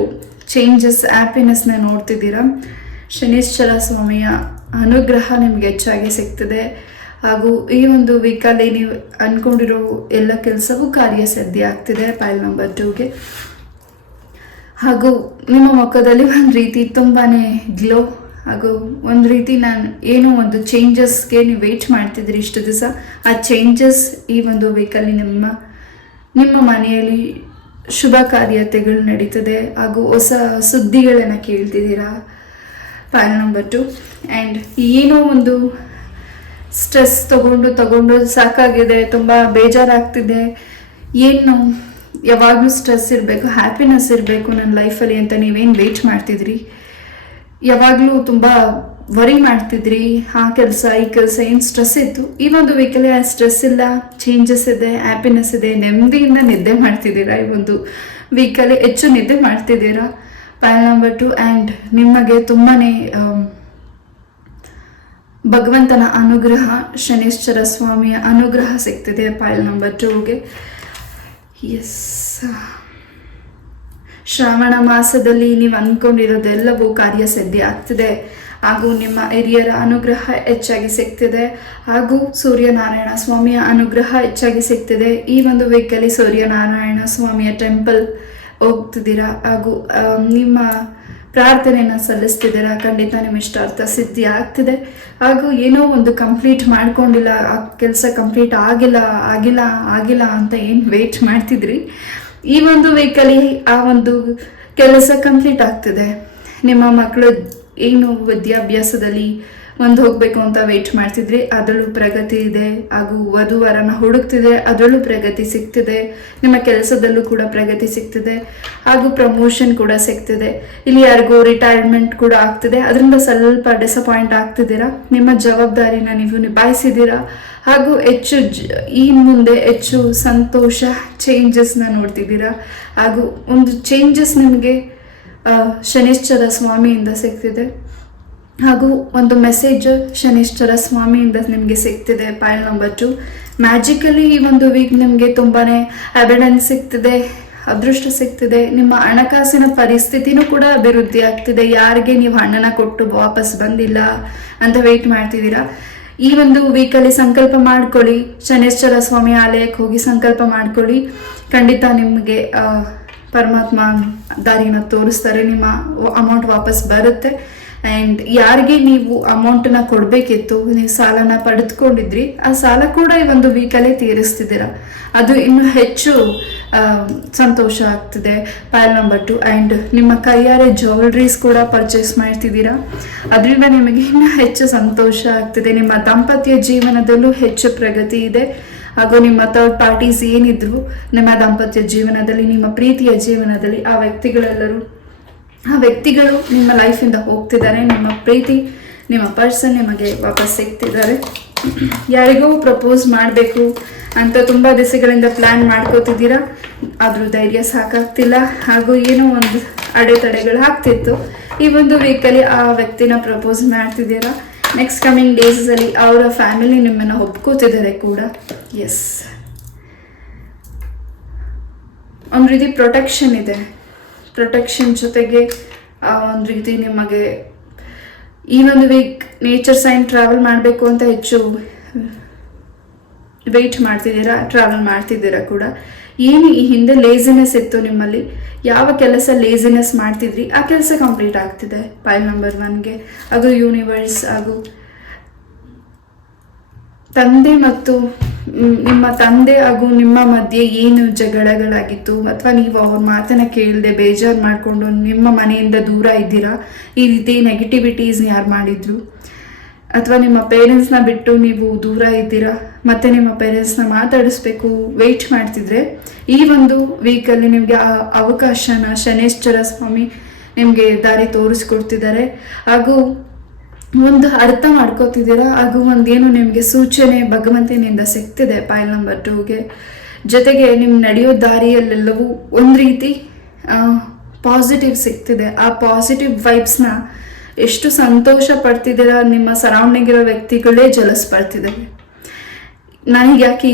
ಚೇಂಜಸ್, ಹ್ಯಾಪಿನೆಸ್ನ ನೋಡ್ತಿದ್ದೀರಾ. ಶನೀಶ್ವರ ಸ್ವಾಮಿಯ ಅನುಗ್ರಹ ನಿಮ್ಗೆ ಹೆಚ್ಚಾಗಿ ಸಿಗ್ತದೆ, ಹಾಗೂ ಈ ಒಂದು ವೀಕಲ್ಲಿ ನೀವು ಅಂದ್ಕೊಂಡಿರೋ ಎಲ್ಲ ಕೆಲಸವೂ ಕಾರ್ಯಸಿದ್ಧಿ ಆಗ್ತಿದೆ ಪೈಲ್ ನಂಬರ್ 2ಗೆ. ಹಾಗೂ ನಿಮ್ಮ ಮುಖದಲ್ಲಿ ಒಂದು ರೀತಿ ತುಂಬಾ ಗ್ಲೋ, ಹಾಗೂ ಒಂದು ರೀತಿ ನಾನು ಏನೋ ಒಂದು ಚೇಂಜಸ್ಗೆ ನೀವು ವೆಯ್ಟ್ ಮಾಡ್ತಿದ್ರಿ ಇಷ್ಟು ದಿವಸ. ಆ ಚೇಂಜಸ್ ಈ ಒಂದು ವೀಕಲ್ಲಿ ನಿಮ್ಮ ಮನೆಯಲ್ಲಿ ಶುಭ ಕಾರ್ಯತೆಗಳು ನಡೀತದೆ, ಹಾಗೂ ಹೊಸ ಸುದ್ದಿಗಳನ್ನು ಕೇಳ್ತಿದ್ದೀರಾ ಪೈಲ್ ನಂಬರ್ 2. ಆ್ಯಂಡ್ ಏನೋ ಒಂದು ಸ್ಟ್ರೆಸ್ ತಗೊಂಡು ಸಾಕಾಗಿದೆ, ತುಂಬ ಬೇಜಾರಾಗ್ತಿದೆ, ಏನು ಯಾವಾಗಲೂ ಸ್ಟ್ರೆಸ್ ಇರಬೇಕು, ಹ್ಯಾಪಿನೆಸ್ ಇರಬೇಕು ನನ್ನ ಲೈಫಲ್ಲಿ ಅಂತ ನೀವೇನು ವೆಯ್ಟ್ ಮಾಡ್ತಿದ್ರಿ, ಯಾವಾಗಲೂ ತುಂಬ ವರಿ ಮಾಡ್ತಿದ್ರಿ, ಆ ಕೆಲಸ ಈ ಕೆಲಸ ಏನು ಸ್ಟ್ರೆಸ್ ಇತ್ತು, ಈ ಒಂದು ವೀಕಲ್ಲಿ ಆ ಸ್ಟ್ರೆಸ್ ಇಲ್ಲ, ಚೇಂಜಸ್ ಇದೆ, ಹ್ಯಾಪಿನೆಸ್ ಇದೆ, ನೆಮ್ಮದಿಯಿಂದ ನಿದ್ದೆ ಮಾಡ್ತಿದ್ದೀರಾ. ಈ ಒಂದು ವೀಕಲ್ಲಿ ಹೆಚ್ಚು ನಿದ್ದೆ ಮಾಡ್ತಿದ್ದೀರಾ ಪೈಲ್ ನಂಬರ್ 2. ಆ್ಯಂಡ್ ನಿಮಗೆ ತುಂಬಾ ಭಗವಂತನ ಅನುಗ್ರಹ, ಶನೀಶ್ವರ ಸ್ವಾಮಿಯ ಅನುಗ್ರಹ ಸಿಗ್ತಿದೆ ಪೈಲ್ ನಂಬರ್ 2ಗೆ. ಎಸ್, ಶ್ರಾವಣ ಮಾಸದಲ್ಲಿ ನೀವು ಅಂದ್ಕೊಂಡಿರೋದೆಲ್ಲವೂ ಕಾರ್ಯಸಿದ್ಧಿ ಆಗ್ತಿದೆ, ಹಾಗೂ ನಿಮ್ಮ ಹಿರಿಯರ ಅನುಗ್ರಹ ಹೆಚ್ಚಾಗಿ ಸಿಗ್ತಿದೆ, ಹಾಗೂ ಸೂರ್ಯನಾರಾಯಣ ಸ್ವಾಮಿಯ ಅನುಗ್ರಹ ಹೆಚ್ಚಾಗಿ ಸಿಗ್ತಿದೆ. ಈ ಒಂದು ವೀಕಲ್ಲಿ ಸೂರ್ಯನಾರಾಯಣ ಸ್ವಾಮಿಯ ಟೆಂಪಲ್ ಹೋಗ್ತಿದ್ದೀರಾ, ಹಾಗೂ ನಿಮ್ಮ ಪ್ರಾರ್ಥನೆಯನ್ನು ಸಲ್ಲಿಸ್ತಿದ್ದೀರಾ. ಖಂಡಿತ ನಿಮ್ಮ ಇಷ್ಟಾರ್ಥ ಸಿದ್ಧಿ ಆಗ್ತಿದೆ. ಹಾಗೂ ಏನೋ ಒಂದು ಕಂಪ್ಲೀಟ್ ಮಾಡ್ಕೊಂಡಿಲ್ಲ, ಆ ಕೆಲಸ ಕಂಪ್ಲೀಟ್ ಆಗಿಲ್ಲ ಅಂತ ಏನು ವೆಯ್ಟ್ ಮಾಡ್ತಿದ್ರಿ, ಈ ಒಂದು ವೀಕಲ್ಲಿ ಆ ಒಂದು ಕೆಲಸ ಕಂಪ್ಲೀಟ್ ಆಗ್ತಿದೆ. ನಿಮ್ಮ ಮಕ್ಕಳು ಏನು ವಿದ್ಯಾಭ್ಯಾಸದಲ್ಲಿ ಒಂದು ಹೋಗಬೇಕು ಅಂತ ವೆಯ್ಟ್ ಮಾಡ್ತಿದ್ರಿ, ಅದರಲ್ಲೂ ಪ್ರಗತಿ ಇದೆ. ಹಾಗೂ ವಧುವರನ ಹುಡುಕ್ತಿದೆ, ಅದರಲ್ಲೂ ಪ್ರಗತಿ ಸಿಗ್ತಿದೆ. ನಿಮ್ಮ ಕೆಲಸದಲ್ಲೂ ಕೂಡ ಪ್ರಗತಿ ಸಿಗ್ತಿದೆ, ಹಾಗೂ ಪ್ರಮೋಷನ್ ಕೂಡ ಸಿಗ್ತಿದೆ. ಇಲ್ಲಿ ಯಾರಿಗೂ ರಿಟೈರ್ಮೆಂಟ್ ಕೂಡ ಆಗ್ತಿದೆ, ಅದರಿಂದ ಸ್ವಲ್ಪ ಡಿಸಪಾಯಿಂಟ್ ಆಗ್ತಿದ್ದೀರಾ. ನಿಮ್ಮ ಜವಾಬ್ದಾರಿನ ನೀವು ನಿಭಾಯಿಸಿದ್ದೀರಾ, ಹಾಗೂ ಈ ಮುಂದೆ ಹೆಚ್ಚು ಸಂತೋಷ ಚೇಂಜಸ್ನ ನೋಡ್ತಿದ್ದೀರಾ. ಹಾಗೂ ಒಂದು ಚೇಂಜಸ್ ನಿಮಗೆ ಶನಿಶ್ಚರ ಸ್ವಾಮಿಯಿಂದ ಸಿಗ್ತಿದೆ, ಹಾಗೂ ಒಂದು ಮೆಸೇಜ್ ಶನಿಶ್ಚರ ಸ್ವಾಮಿಯಿಂದ ನಿಮಗೆ ಸಿಗ್ತಿದೆ. ಪೈಲ್ ನಂಬರ್ 2, ಮ್ಯಾಜಿಕಲಿ ಈ ಒಂದು ವೀಕ್ ನಿಮಗೆ ತುಂಬಾ ಅಬಿಡೆನ್ಸ್ ಸಿಗ್ತಿದೆ, ಅದೃಷ್ಟ ಸಿಗ್ತಿದೆ. ನಿಮ್ಮ ಹಣಕಾಸಿನ ಪರಿಸ್ಥಿತಿನೂ ಕೂಡ ಅಭಿವೃದ್ಧಿ ಆಗ್ತಿದೆ. ಯಾರಿಗೆ ನೀವು ಹಣನ ಕೊಟ್ಟು ವಾಪಸ್ ಬಂದಿಲ್ಲ ಅಂತ ವೆಯ್ಟ್ ಮಾಡ್ತಿದ್ದೀರಾ, ಈ ಒಂದು ವೀಕಲ್ಲಿ ಸಂಕಲ್ಪ ಮಾಡ್ಕೊಳ್ಳಿ. ಶನಿಶ್ಚರ ಸ್ವಾಮಿ ಆಲಯಕ್ಕೆ ಹೋಗಿ ಸಂಕಲ್ಪ ಮಾಡ್ಕೊಳ್ಳಿ. ಖಂಡಿತ ನಿಮಗೆ ಪರಮಾತ್ಮ ದಾರಿನ ತೋರಿಸ್ತಾರೆ, ನಿಮ್ಮ ಅಮೌಂಟ್ ವಾಪಸ್ ಬರುತ್ತೆ. ಆ್ಯಂಡ್ ಯಾರಿಗೆ ನೀವು ಅಮೌಂಟನ್ನ ಕೊಡಬೇಕಿತ್ತು, ನೀವು ಸಾಲನ ಪಡೆದುಕೊಂಡಿದ್ರಿ, ಆ ಸಾಲ ಕೂಡ ಈ ಒಂದು ವೀಕಲ್ಲೇ ತೀರಿಸ್ತಿದ್ದೀರಾ. ಅದು ಇನ್ನೂ ಹೆಚ್ಚು ಸಂತೋಷ ಆಗ್ತಿದೆ. ಪೈಲ್ ನಂಬರ್ 2, ಆ್ಯಂಡ್ ನಿಮ್ಮ ಕೈಯಾರೆ ಜ್ಯುವೆಲ್ರೀಸ್ ಕೂಡ ಪರ್ಚೇಸ್ ಮಾಡ್ತಿದ್ದೀರಾ, ಅದರಿಂದ ನಿಮಗೆ ಇನ್ನೂ ಹೆಚ್ಚು ಸಂತೋಷ ಆಗ್ತಿದೆ. ನಿಮ್ಮ ದಾಂಪತ್ಯ ಜೀವನದಲ್ಲೂ ಹೆಚ್ಚು ಪ್ರಗತಿ ಇದೆ. ಹಾಗೂ ನಿಮ್ಮ ಥರ್ಡ್ ಪಾರ್ಟೀಸ್ ಏನಿದ್ರು ನಿಮ್ಮ ದಾಂಪತ್ಯ ಜೀವನದಲ್ಲಿ, ನಿಮ್ಮ ಪ್ರೀತಿಯ ಜೀವನದಲ್ಲಿ, ಆ ವ್ಯಕ್ತಿಗಳು ನಿಮ್ಮ ಲೈಫಿಂದ ಹೋಗ್ತಿದ್ದಾರೆ. ನಿಮ್ಮ ಪ್ರೀತಿ, ನಿಮ್ಮ ಪರ್ಸನ್ ನಿಮಗೆ ವಾಪಸ್ ಸಿಗ್ತಿದ್ದಾರೆ. ಯಾರಿಗೂ ಪ್ರಪೋಸ್ ಮಾಡಬೇಕು ಅಂತ ತುಂಬ ದಿವಸಗಳಿಂದ ಪ್ಲ್ಯಾನ್ ಮಾಡ್ಕೋತಿದ್ದೀರಾ, ಆದರೂ ಧೈರ್ಯ ಸಾಕಾಗ್ತಿಲ್ಲ, ಹಾಗೂ ಏನೋ ಒಂದು ಅಡೆತಡೆಗಳು ಆಗ್ತಿತ್ತು. ಈ ಒಂದು ವೀಕಲ್ಲಿ ಆ ವ್ಯಕ್ತಿನ ಪ್ರಪೋಸ್ ಮಾಡ್ತಿದ್ದೀರಾ. ನೆಕ್ಸ್ಟ್ ಕಮಿಂಗ್ ಡೇಸಲ್ಲಿ ಅವರ ಫ್ಯಾಮಿಲಿ ನಿಮ್ಮನ್ನು ಒಪ್ಕೋತಿದ್ದಾರೆ ಕೂಡ. ಎಸ್, ಒಂದು ರೀತಿ ಪ್ರೊಟೆಕ್ಷನ್ ಇದೆ. ಪ್ರೊಟೆಕ್ಷನ್ ಜೊತೆಗೆ ಒಂದು ರೀತಿ ನಿಮಗೆ ಈ ಒಂದು ವೀಕ್ ನೇಚರ್ ಸೈನ್ ಟ್ರಾವೆಲ್ ಮಾಡಬೇಕು ಅಂತ ಹೆಚ್ಚು ವೆಯ್ಟ್ ಮಾಡ್ತಿದ್ದೀರಾ, ಟ್ರಾವೆಲ್ ಮಾಡ್ತಿದ್ದೀರಾ ಕೂಡ. ಏನು ಈ ಹಿಂದೆ ಲೇಸಿನೆಸ್ ಇತ್ತು ನಿಮ್ಮಲ್ಲಿ, ಯಾವ ಕೆಲಸ ಲೇಸಿನೆಸ್ ಮಾಡ್ತಿದ್ರಿ ಆ ಕೆಲಸ ಕಂಪ್ಲೀಟ್ ಆಗ್ತಿದೆ. ಪೈಲ್ ನಂಬರ್ 1ಗೆ ಅದು ಯೂನಿವರ್ಸ್, ಹಾಗೂ ತಂದೆ ಮತ್ತು ನಿಮ್ಮ ತಂದೆ ಹಾಗೂ ನಿಮ್ಮ ಮಧ್ಯೆ ಏನು ಜಗಳಗಳಾಗಿತ್ತು, ಅಥವಾ ನೀವು ಅವ್ರ ಮಾತನ್ನ ಕೇಳದೆ ಬೇಜಾರು ಮಾಡಿಕೊಂಡು ನಿಮ್ಮ ಮನೆಯಿಂದ ದೂರ ಇದ್ದೀರಾ, ಈ ರೀತಿ ನೆಗೆಟಿವಿಟೀಸ್ ಯಾರು ಮಾಡಿದ್ರು, ಅಥವಾ ನಿಮ್ಮ ಪೇರೆಂಟ್ಸ್ನ ಬಿಟ್ಟು ನೀವು ದೂರ ಇದ್ದೀರಾ, ಮತ್ತು ನಿಮ್ಮ ಪೇರೆಂಟ್ಸ್ನ ಮಾತಾಡಿಸ್ಬೇಕು ವೆಯ್ಟ್ ಮಾಡ್ತಿದ್ರೆ, ಈ ಒಂದು ವೀಕಲ್ಲಿ ನಿಮಗೆ ಆ ಅವಕಾಶನ ಶನೇಶ್ವರ ಸ್ವಾಮಿ ನಿಮಗೆ ದಾರಿ ತೋರಿಸ್ಕೊಡ್ತಿದ್ದಾರೆ. ಹಾಗೂ ಒಂದು ಅರ್ಥ ಮಾಡ್ಕೋತಿದ್ದೀರಾ, ಹಾಗೂ ಒಂದೇನು ನಿಮಗೆ ಸೂಚನೆ ಭಗವಂತನಿಂದ ಸಿಗ್ತಿದೆ. ಪೈಲ್ ನಂಬರ್ 2ಗೆ ಜೊತೆಗೆ ನಿಮ್ಮ ನಡೆಯೋ ದಾರಿಯಲ್ಲೆಲ್ಲವೂ ಒಂದು ರೀತಿ ಪಾಸಿಟಿವ್ ಸಿಗ್ತಿದೆ. ಆ ಪಾಸಿಟಿವ್ ವೈಬ್ಸ್ನ ಎಷ್ಟು ಸಂತೋಷ ಪಡ್ತಿದ್ದೀರಾ, ನಿಮ್ಮ ಸರೌಂಡಿಂಗ್ ಇರೋ ವ್ಯಕ್ತಿಗಳೇ ಜಲಸ್ ಬರ್ತಿದ್ದಾರೆ. ನನಗೆ ಯಾಕೆ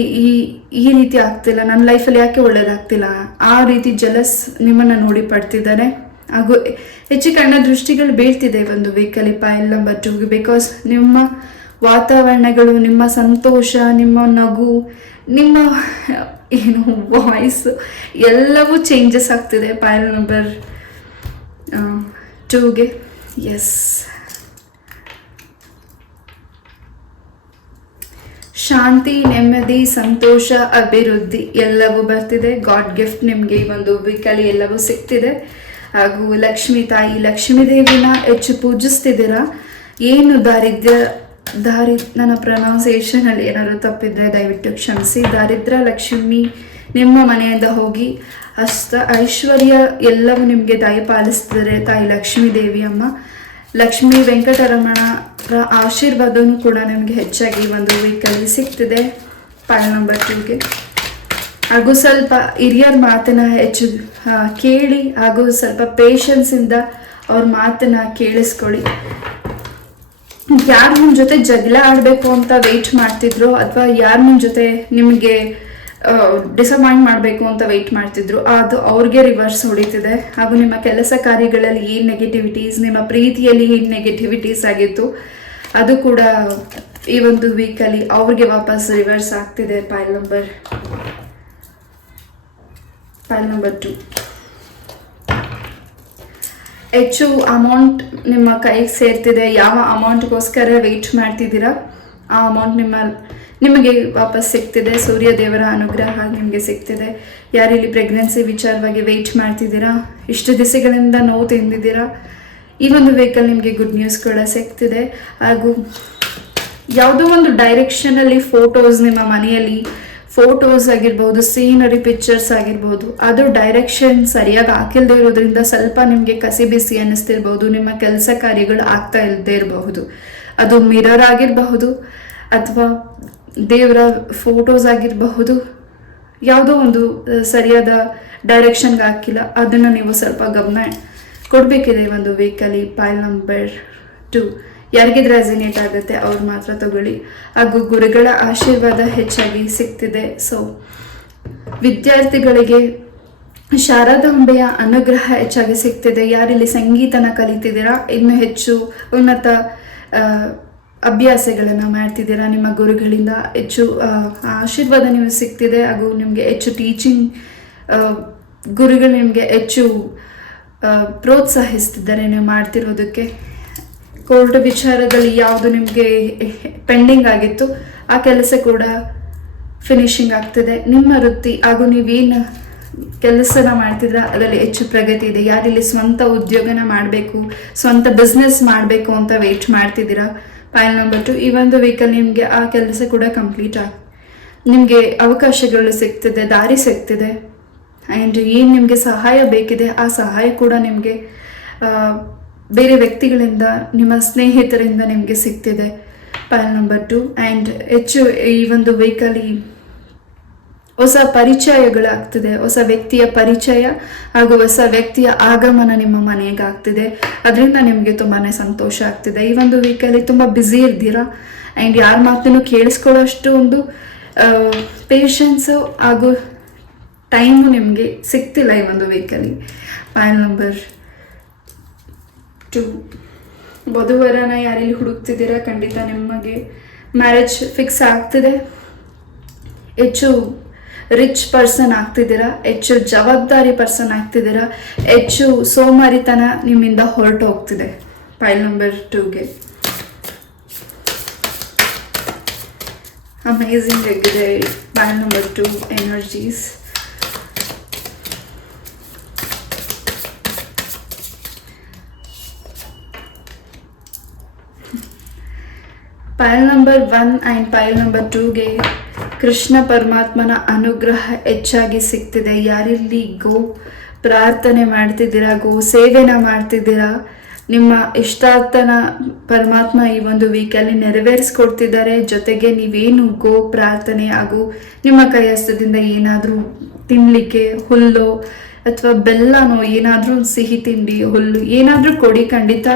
ಈ ರೀತಿ ಆಗ್ತಿಲ್ಲ, ನನ್ನ ಲೈಫಲ್ಲಿ ಯಾಕೆ ಒಳ್ಳೇದಾಗ್ತಿಲ್ಲ, ಆ ರೀತಿ ಜಲಸ್ ನಿಮ್ಮನ್ನು ನೋಡಿ ಪಡ್ತಿದ್ದಾರೆ. ಹಾಗೂ ಹೆಚ್ಚು ಕಣ್ಣ ದೃಷ್ಟಿಗಳು ಬೀಳ್ತಿದೆ ಒಂದು ವೀಕಲ್ಲಿ ಪೈಲ್ ನಂಬರ್ 2ಗೆ. ಬಿಕಾಸ್ ನಿಮ್ಮ ವಾತಾವರಣಗಳು, ನಿಮ್ಮ ಸಂತೋಷ, ನಿಮ್ಮ ನಗು, ನಿಮ್ಮ ಏನು ವಾಯ್ಸ್ ಎಲ್ಲವೂ ಚೇಂಜಸ್ ಆಗ್ತಿದೆ ಪೈಲ್ ನಂಬರ್ 2ಗೆ. ಎಸ್, ಶಾಂತಿ, ನೆಮ್ಮದಿ, ಸಂತೋಷ, ಅಭಿವೃದ್ಧಿ ಎಲ್ಲವೂ ಬರ್ತಿದೆ. ಗಾಡ್ ಗಿಫ್ಟ್ ನಿಮಗೆ ಈ ಒಂದು ವೀಕಲ್ಲಿ ಎಲ್ಲವೂ ಸಿಗ್ತಿದೆ. ಹಾಗೂ ಲಕ್ಷ್ಮೀ ತಾಯಿ, ಲಕ್ಷ್ಮೀ ದೇವಿನ ಹೆಚ್ಚು ಪೂಜಿಸ್ತಿದ್ದೀರಾ. ಏನು ನನ್ನ ಪ್ರೊನೌನ್ಸಿಯೇಷನಲ್ಲಿ ಏನಾದರೂ ತಪ್ಪಿದ್ರೆ ದಯವಿಟ್ಟು ಕ್ಷಮಿಸಿ. ದಾರಿದ್ರ್ಯ ಲಕ್ಷ್ಮಿ ನಿಮ್ಮ ಮನೆಯಿಂದ ಹೋಗಿ ಐಶ್ವರ್ಯ ಎಲ್ಲವೂ ನಿಮಗೆ ದಯಪಾಲಿಸ್ತಿದ್ದಾರೆ ತಾಯಿ ಲಕ್ಷ್ಮೀ ದೇವಿ ಅಮ್ಮ. ಲಕ್ಷ್ಮೀ ವೆಂಕಟರಮಣರ ಆಶೀರ್ವಾದನೂ ಕೂಡ ನಿಮಗೆ ಹೆಚ್ಚಾಗಿ ಒಂದು ವೀಕಲ್ಲಿ ಸಿಗ್ತಿದೆ ಪೈಲ್ ನಂಬರ್ 2ಗೆ. ಹಾಗೂ ಸ್ವಲ್ಪ ಹಿರಿಯರ ಮಾತನ್ನ ಹೆಚ್ಚು ಕೇಳಿ, ಹಾಗೂ ಸ್ವಲ್ಪ ಪೇಷನ್ಸಿಂದ ಅವ್ರ ಮಾತನ್ನ ಕೇಳಿಸ್ಕೊಳ್ಳಿ. ಯಾರು ನಿಮ್ಮ ಜೊತೆ ಜಗಳ ಆಡಬೇಕು ಅಂತ ವೆಯ್ಟ್ ಮಾಡ್ತಿದ್ರು, ಅಥವಾ ಯಾರು ನಿಮ್ಮ ಜೊತೆ ನಿಮಗೆ ಡಿಸಪಾಯಿಂಟ್ ಮಾಡಬೇಕು ಅಂತ ವೆಯ್ಟ್ ಮಾಡ್ತಿದ್ರು, ಅದು ಅವ್ರಿಗೆ ರಿವರ್ಸ್ ಹೊಡಿತಿದೆ. ಹಾಗೂ ನಿಮ್ಮ ಕೆಲಸ ಕಾರ್ಯಗಳಲ್ಲಿ ಏನು ನೆಗೆಟಿವಿಟೀಸ್, ನಿಮ್ಮ ಪ್ರೀತಿಯಲ್ಲಿ ಏನು ನೆಗೆಟಿವಿಟೀಸ್ ಆಗಿತ್ತು, ಅದು ಕೂಡ ಈ ಒಂದು ವೀಕಲ್ಲಿ ಅವ್ರಿಗೆ ವಾಪಸ್ ರಿವರ್ಸ್ ಆಗ್ತಿದೆ. ಪೈಲ್ ನಂಬರ್ 2. ಹೆಚ್ಚು ಅಮೌಂಟ್ ನಿಮ್ಮ ಕೈಗೆ ಸೇರ್ತಿದೆ. ಯಾವ ಅಮೌಂಟ್ಗೋಸ್ಕರ ವೆಯ್ಟ್ ಮಾಡ್ತಿದ್ದೀರಾ ಆ ಅಮೌಂಟ್ ನಿಮಗೆ ವಾಪಸ್ ಸಿಗ್ತಿದೆ. ಸೂರ್ಯ ದೇವರ ಅನುಗ್ರಹ ನಿಮಗೆ ಸಿಗ್ತಿದೆ. ಯಾರಿಲ್ಲಿ ಪ್ರೆಗ್ನೆನ್ಸಿ ವಿಚಾರವಾಗಿ ವೆಯ್ಟ್ ಮಾಡ್ತಿದ್ದೀರಾ, ಇಷ್ಟು ದಿವಸಗಳಿಂದ ನೋವು ತಿಂದಿದ್ದೀರಾ, ಈ ಒಂದು ವೆಹಿಕಲ್ ನಿಮಗೆ ಗುಡ್ ನ್ಯೂಸ್ ಕೂಡ ಸಿಗ್ತಿದೆ. ಹಾಗೂ ಯಾವುದೋ ಒಂದು ಡೈರೆಕ್ಷನಲ್ಲಿ ಫೋಟೋಸ್, ನಿಮ್ಮ ಮನೆಯಲ್ಲಿ ಫೋಟೋಸ್ ಆಗಿರ್ಬೋದು, ಸೀನರಿ ಪಿಕ್ಚರ್ಸ್ ಆಗಿರ್ಬೋದು, ಅದು ಡೈರೆಕ್ಷನ್ ಸರಿಯಾಗಿ ಹಾಕಿಲ್ಲದೆ ಇರೋದ್ರಿಂದ ಸ್ವಲ್ಪ ನಿಮಗೆ ಕಸಿ ಬಿಸಿ ಅನ್ನಿಸ್ತಿರ್ಬೋದು, ನಿಮ್ಮ ಕೆಲಸ ಕಾರ್ಯಗಳು ಆಗ್ತಾ ಇಲ್ಲದೆ ಇರಬಹುದು. ಅದು ಮಿರರ್ ಆಗಿರಬಹುದು ಅಥವಾ ದೇವರ ಫೋಟೋಸ್ ಆಗಿರಬಹುದು. ಯಾವುದೋ ಒಂದು ಸರಿಯಾದ ಡೈರೆಕ್ಷನ್ಗೆ ಹಾಕಿಲ್ಲ, ಅದನ್ನು ನೀವು ಸ್ವಲ್ಪ ಗಮನ ಕೊಡಬೇಕಿದೆ ಒಂದು ವೆಹಿಕಲ್. ಪೈಲ್ ನಂಬರ್ 2 ಯಾರಿಗಿದ್ರೆ ರೆಸಿನೇಟ್ ಆಗುತ್ತೆ ಅವ್ರು ಮಾತ್ರ ತಗೊಳ್ಳಿ. ಹಾಗೂ ಗುರುಗಳ ಆಶೀರ್ವಾದ ಹೆಚ್ಚಾಗಿ ಸಿಗ್ತಿದೆ. ಸೊ ವಿದ್ಯಾರ್ಥಿಗಳಿಗೆ ಶಾರದಾಂಬೆಯ ಅನುಗ್ರಹ ಹೆಚ್ಚಾಗಿ ಸಿಗ್ತಿದೆ. ಯಾರಿಲ್ಲಿ ಸಂಗೀತನ ಕಲಿತಿದ್ದೀರಾ, ಇನ್ನು ಹೆಚ್ಚು ಉನ್ನತ ಅಭ್ಯಾಸಗಳನ್ನು ಮಾಡ್ತಿದ್ದೀರಾ, ನಿಮ್ಮ ಗುರುಗಳಿಂದ ಹೆಚ್ಚು ಆಶೀರ್ವಾದ ನಿಮಗೆ ಸಿಗ್ತಿದೆ. ಹಾಗೂ ನಿಮಗೆ ಹೆಚ್ಚು ಟೀಚಿಂಗ್ ಗುರುಗಳು ನಿಮಗೆ ಹೆಚ್ಚು ಪ್ರೋತ್ಸಾಹಿಸ್ತಿದ್ದಾರೆ ನೀವು ಮಾಡ್ತಿರೋದಕ್ಕೆ. ಕೋರ್ಟ್ ವಿಚಾರದಲ್ಲಿ ಯಾವುದು ನಿಮಗೆ ಪೆಂಡಿಂಗ್ ಆಗಿತ್ತು ಆ ಕೆಲಸ ಕೂಡ ಫಿನಿಶಿಂಗ್ ಆಗ್ತಿದೆ. ನಿಮ್ಮ ವೃತ್ತಿ ಹಾಗೂ ನೀವೇನು ಕೆಲಸನ ಮಾಡ್ತಿದ್ರ ಅದರಲ್ಲಿ ಹೆಚ್ಚು ಪ್ರಗತಿ ಇದೆ. ಯಾರಿಲ್ಲಿ ಸ್ವಂತ ಉದ್ಯೋಗನ ಮಾಡಬೇಕು, ಸ್ವಂತ ಬಿಸ್ನೆಸ್ ಮಾಡಬೇಕು ಅಂತ ವೇಟ್ ಮಾಡ್ತಿದ್ದೀರಾ, ಪೈಲ್ ನಂಬರ್ 2 ಈ ಒಂದು ವೆಹಿಕಲ್ ನಿಮಗೆ ಆ ಕೆಲಸ ಕೂಡ ಕಂಪ್ಲೀಟ್ ನಿಮಗೆ ಅವಕಾಶಗಳು ಸಿಗ್ತಿದೆ, ದಾರಿ ಸಿಗ್ತಿದೆ. ಆ್ಯಂಡ್ ಏನು ನಿಮಗೆ ಸಹಾಯ ಬೇಕಿದೆ ಆ ಸಹಾಯ ಕೂಡ ನಿಮಗೆ ಬೇರೆ ವ್ಯಕ್ತಿಗಳಿಂದ, ನಿಮ್ಮ ಸ್ನೇಹಿತರಿಂದ ನಿಮಗೆ ಸಿಗ್ತಿದೆ, ಪೈಲ್ ನಂಬರ್ 2. ಆ್ಯಂಡ್ ಹೆಚ್ಚು ಈ ಒಂದು ವೆಹಿಕಲ್ ಹೊಸ ಪರಿಚಯಗಳಾಗ್ತಿದೆ, ಹೊಸ ವ್ಯಕ್ತಿಯ ಪರಿಚಯ ಹಾಗೂ ಹೊಸ ವ್ಯಕ್ತಿಯ ಆಗಮನ ನಿಮ್ಮ ಮನೆಗೆ ಆಗ್ತಿದೆ. ಅದರಿಂದ ನಿಮಗೆ ತುಂಬಾ ಸಂತೋಷ ಆಗ್ತಿದೆ. ಈ ಒಂದು ವೀಕಲ್ಲಿ ತುಂಬ ಬ್ಯುಸಿ ಇರ್ತೀರಾ. ಆ್ಯಂಡ್ ಯಾರ ಮಾತನ್ನು ಕೇಳಿಸ್ಕೊಳ್ಳೋಷ್ಟು ಒಂದು ಪೇಷನ್ಸು ಹಾಗೂ ಟೈಮು ನಿಮಗೆ ಸಿಗ್ತಿಲ್ಲ ಈ ಒಂದು ವೀಕಲ್ಲಿ. ಫೈಲ್ ನಂಬರ್ 2 ವಧುವರನ ಯಾರಲ್ಲಿ ಹುಡುಕ್ತಿದ್ದೀರಾ, ಖಂಡಿತ ನಿಮಗೆ ಮ್ಯಾರೇಜ್ ಫಿಕ್ಸ್ ಆಗ್ತಿದೆ. ಹೆಚ್ಚು ರಿಚ್ ಪರ್ಸನ್ ಆಗ್ತಿದ್ದೀರಾ, ಹೆಚ್ಚು ಜವಾಬ್ದಾರಿ ಪರ್ಸನ್ ಆಗ್ತಿದ್ದೀರಾ, ಹೆಚ್ಚು ಸೋಮಾರಿತನ ನಿಮ್ಮಿಂದ ಹೊರಟು ಹೋಗ್ತಿದೆ. ಫೈಲ್ ನಂಬರ್ 2ಗೆ ಅಮೇಝಿಂಗ್ ಆಗಿದೆ file number 2 energies. File number 1 and file number 2ಗೆ ಕೃಷ್ಣ ಪರಮಾತ್ಮನ ಅನುಗ್ರಹ ಹೆಚ್ಚಾಗಿ ಸಿಗ್ತಿದೆ. ಯಾರಿಲ್ಲಿ ಗೋ ಪ್ರಾರ್ಥನೆ ಮಾಡ್ತಿದ್ದೀರಾ, ಗೋ ಸೇವೆನ ಮಾಡ್ತಿದ್ದೀರಾ, ನಿಮ್ಮ ಇಷ್ಟಾರ್ಥನ ಪರಮಾತ್ಮ ಈ ಒಂದು ವೀಕಲ್ಲಿ ನೆರವೇರಿಸ್ಕೊಡ್ತಿದ್ದಾರೆ. ಜೊತೆಗೆ ನೀವೇನು ಗೋ ಪ್ರಾರ್ಥನೆ ಹಾಗೂ ನಿಮ್ಮ ಕೈಹಸ್ತದಿಂದ ಏನಾದರೂ ತಿನ್ನಲಿಕ್ಕೆ ಹುಲ್ಲು ಅಥವಾ ಬೆಲ್ಲನೋ ಏನಾದರೂ ಸಿಹಿ ತಿಂಡಿ ಹುಲ್ಲು ಏನಾದರೂ ಕೊಡಿ, ಖಂಡಿತ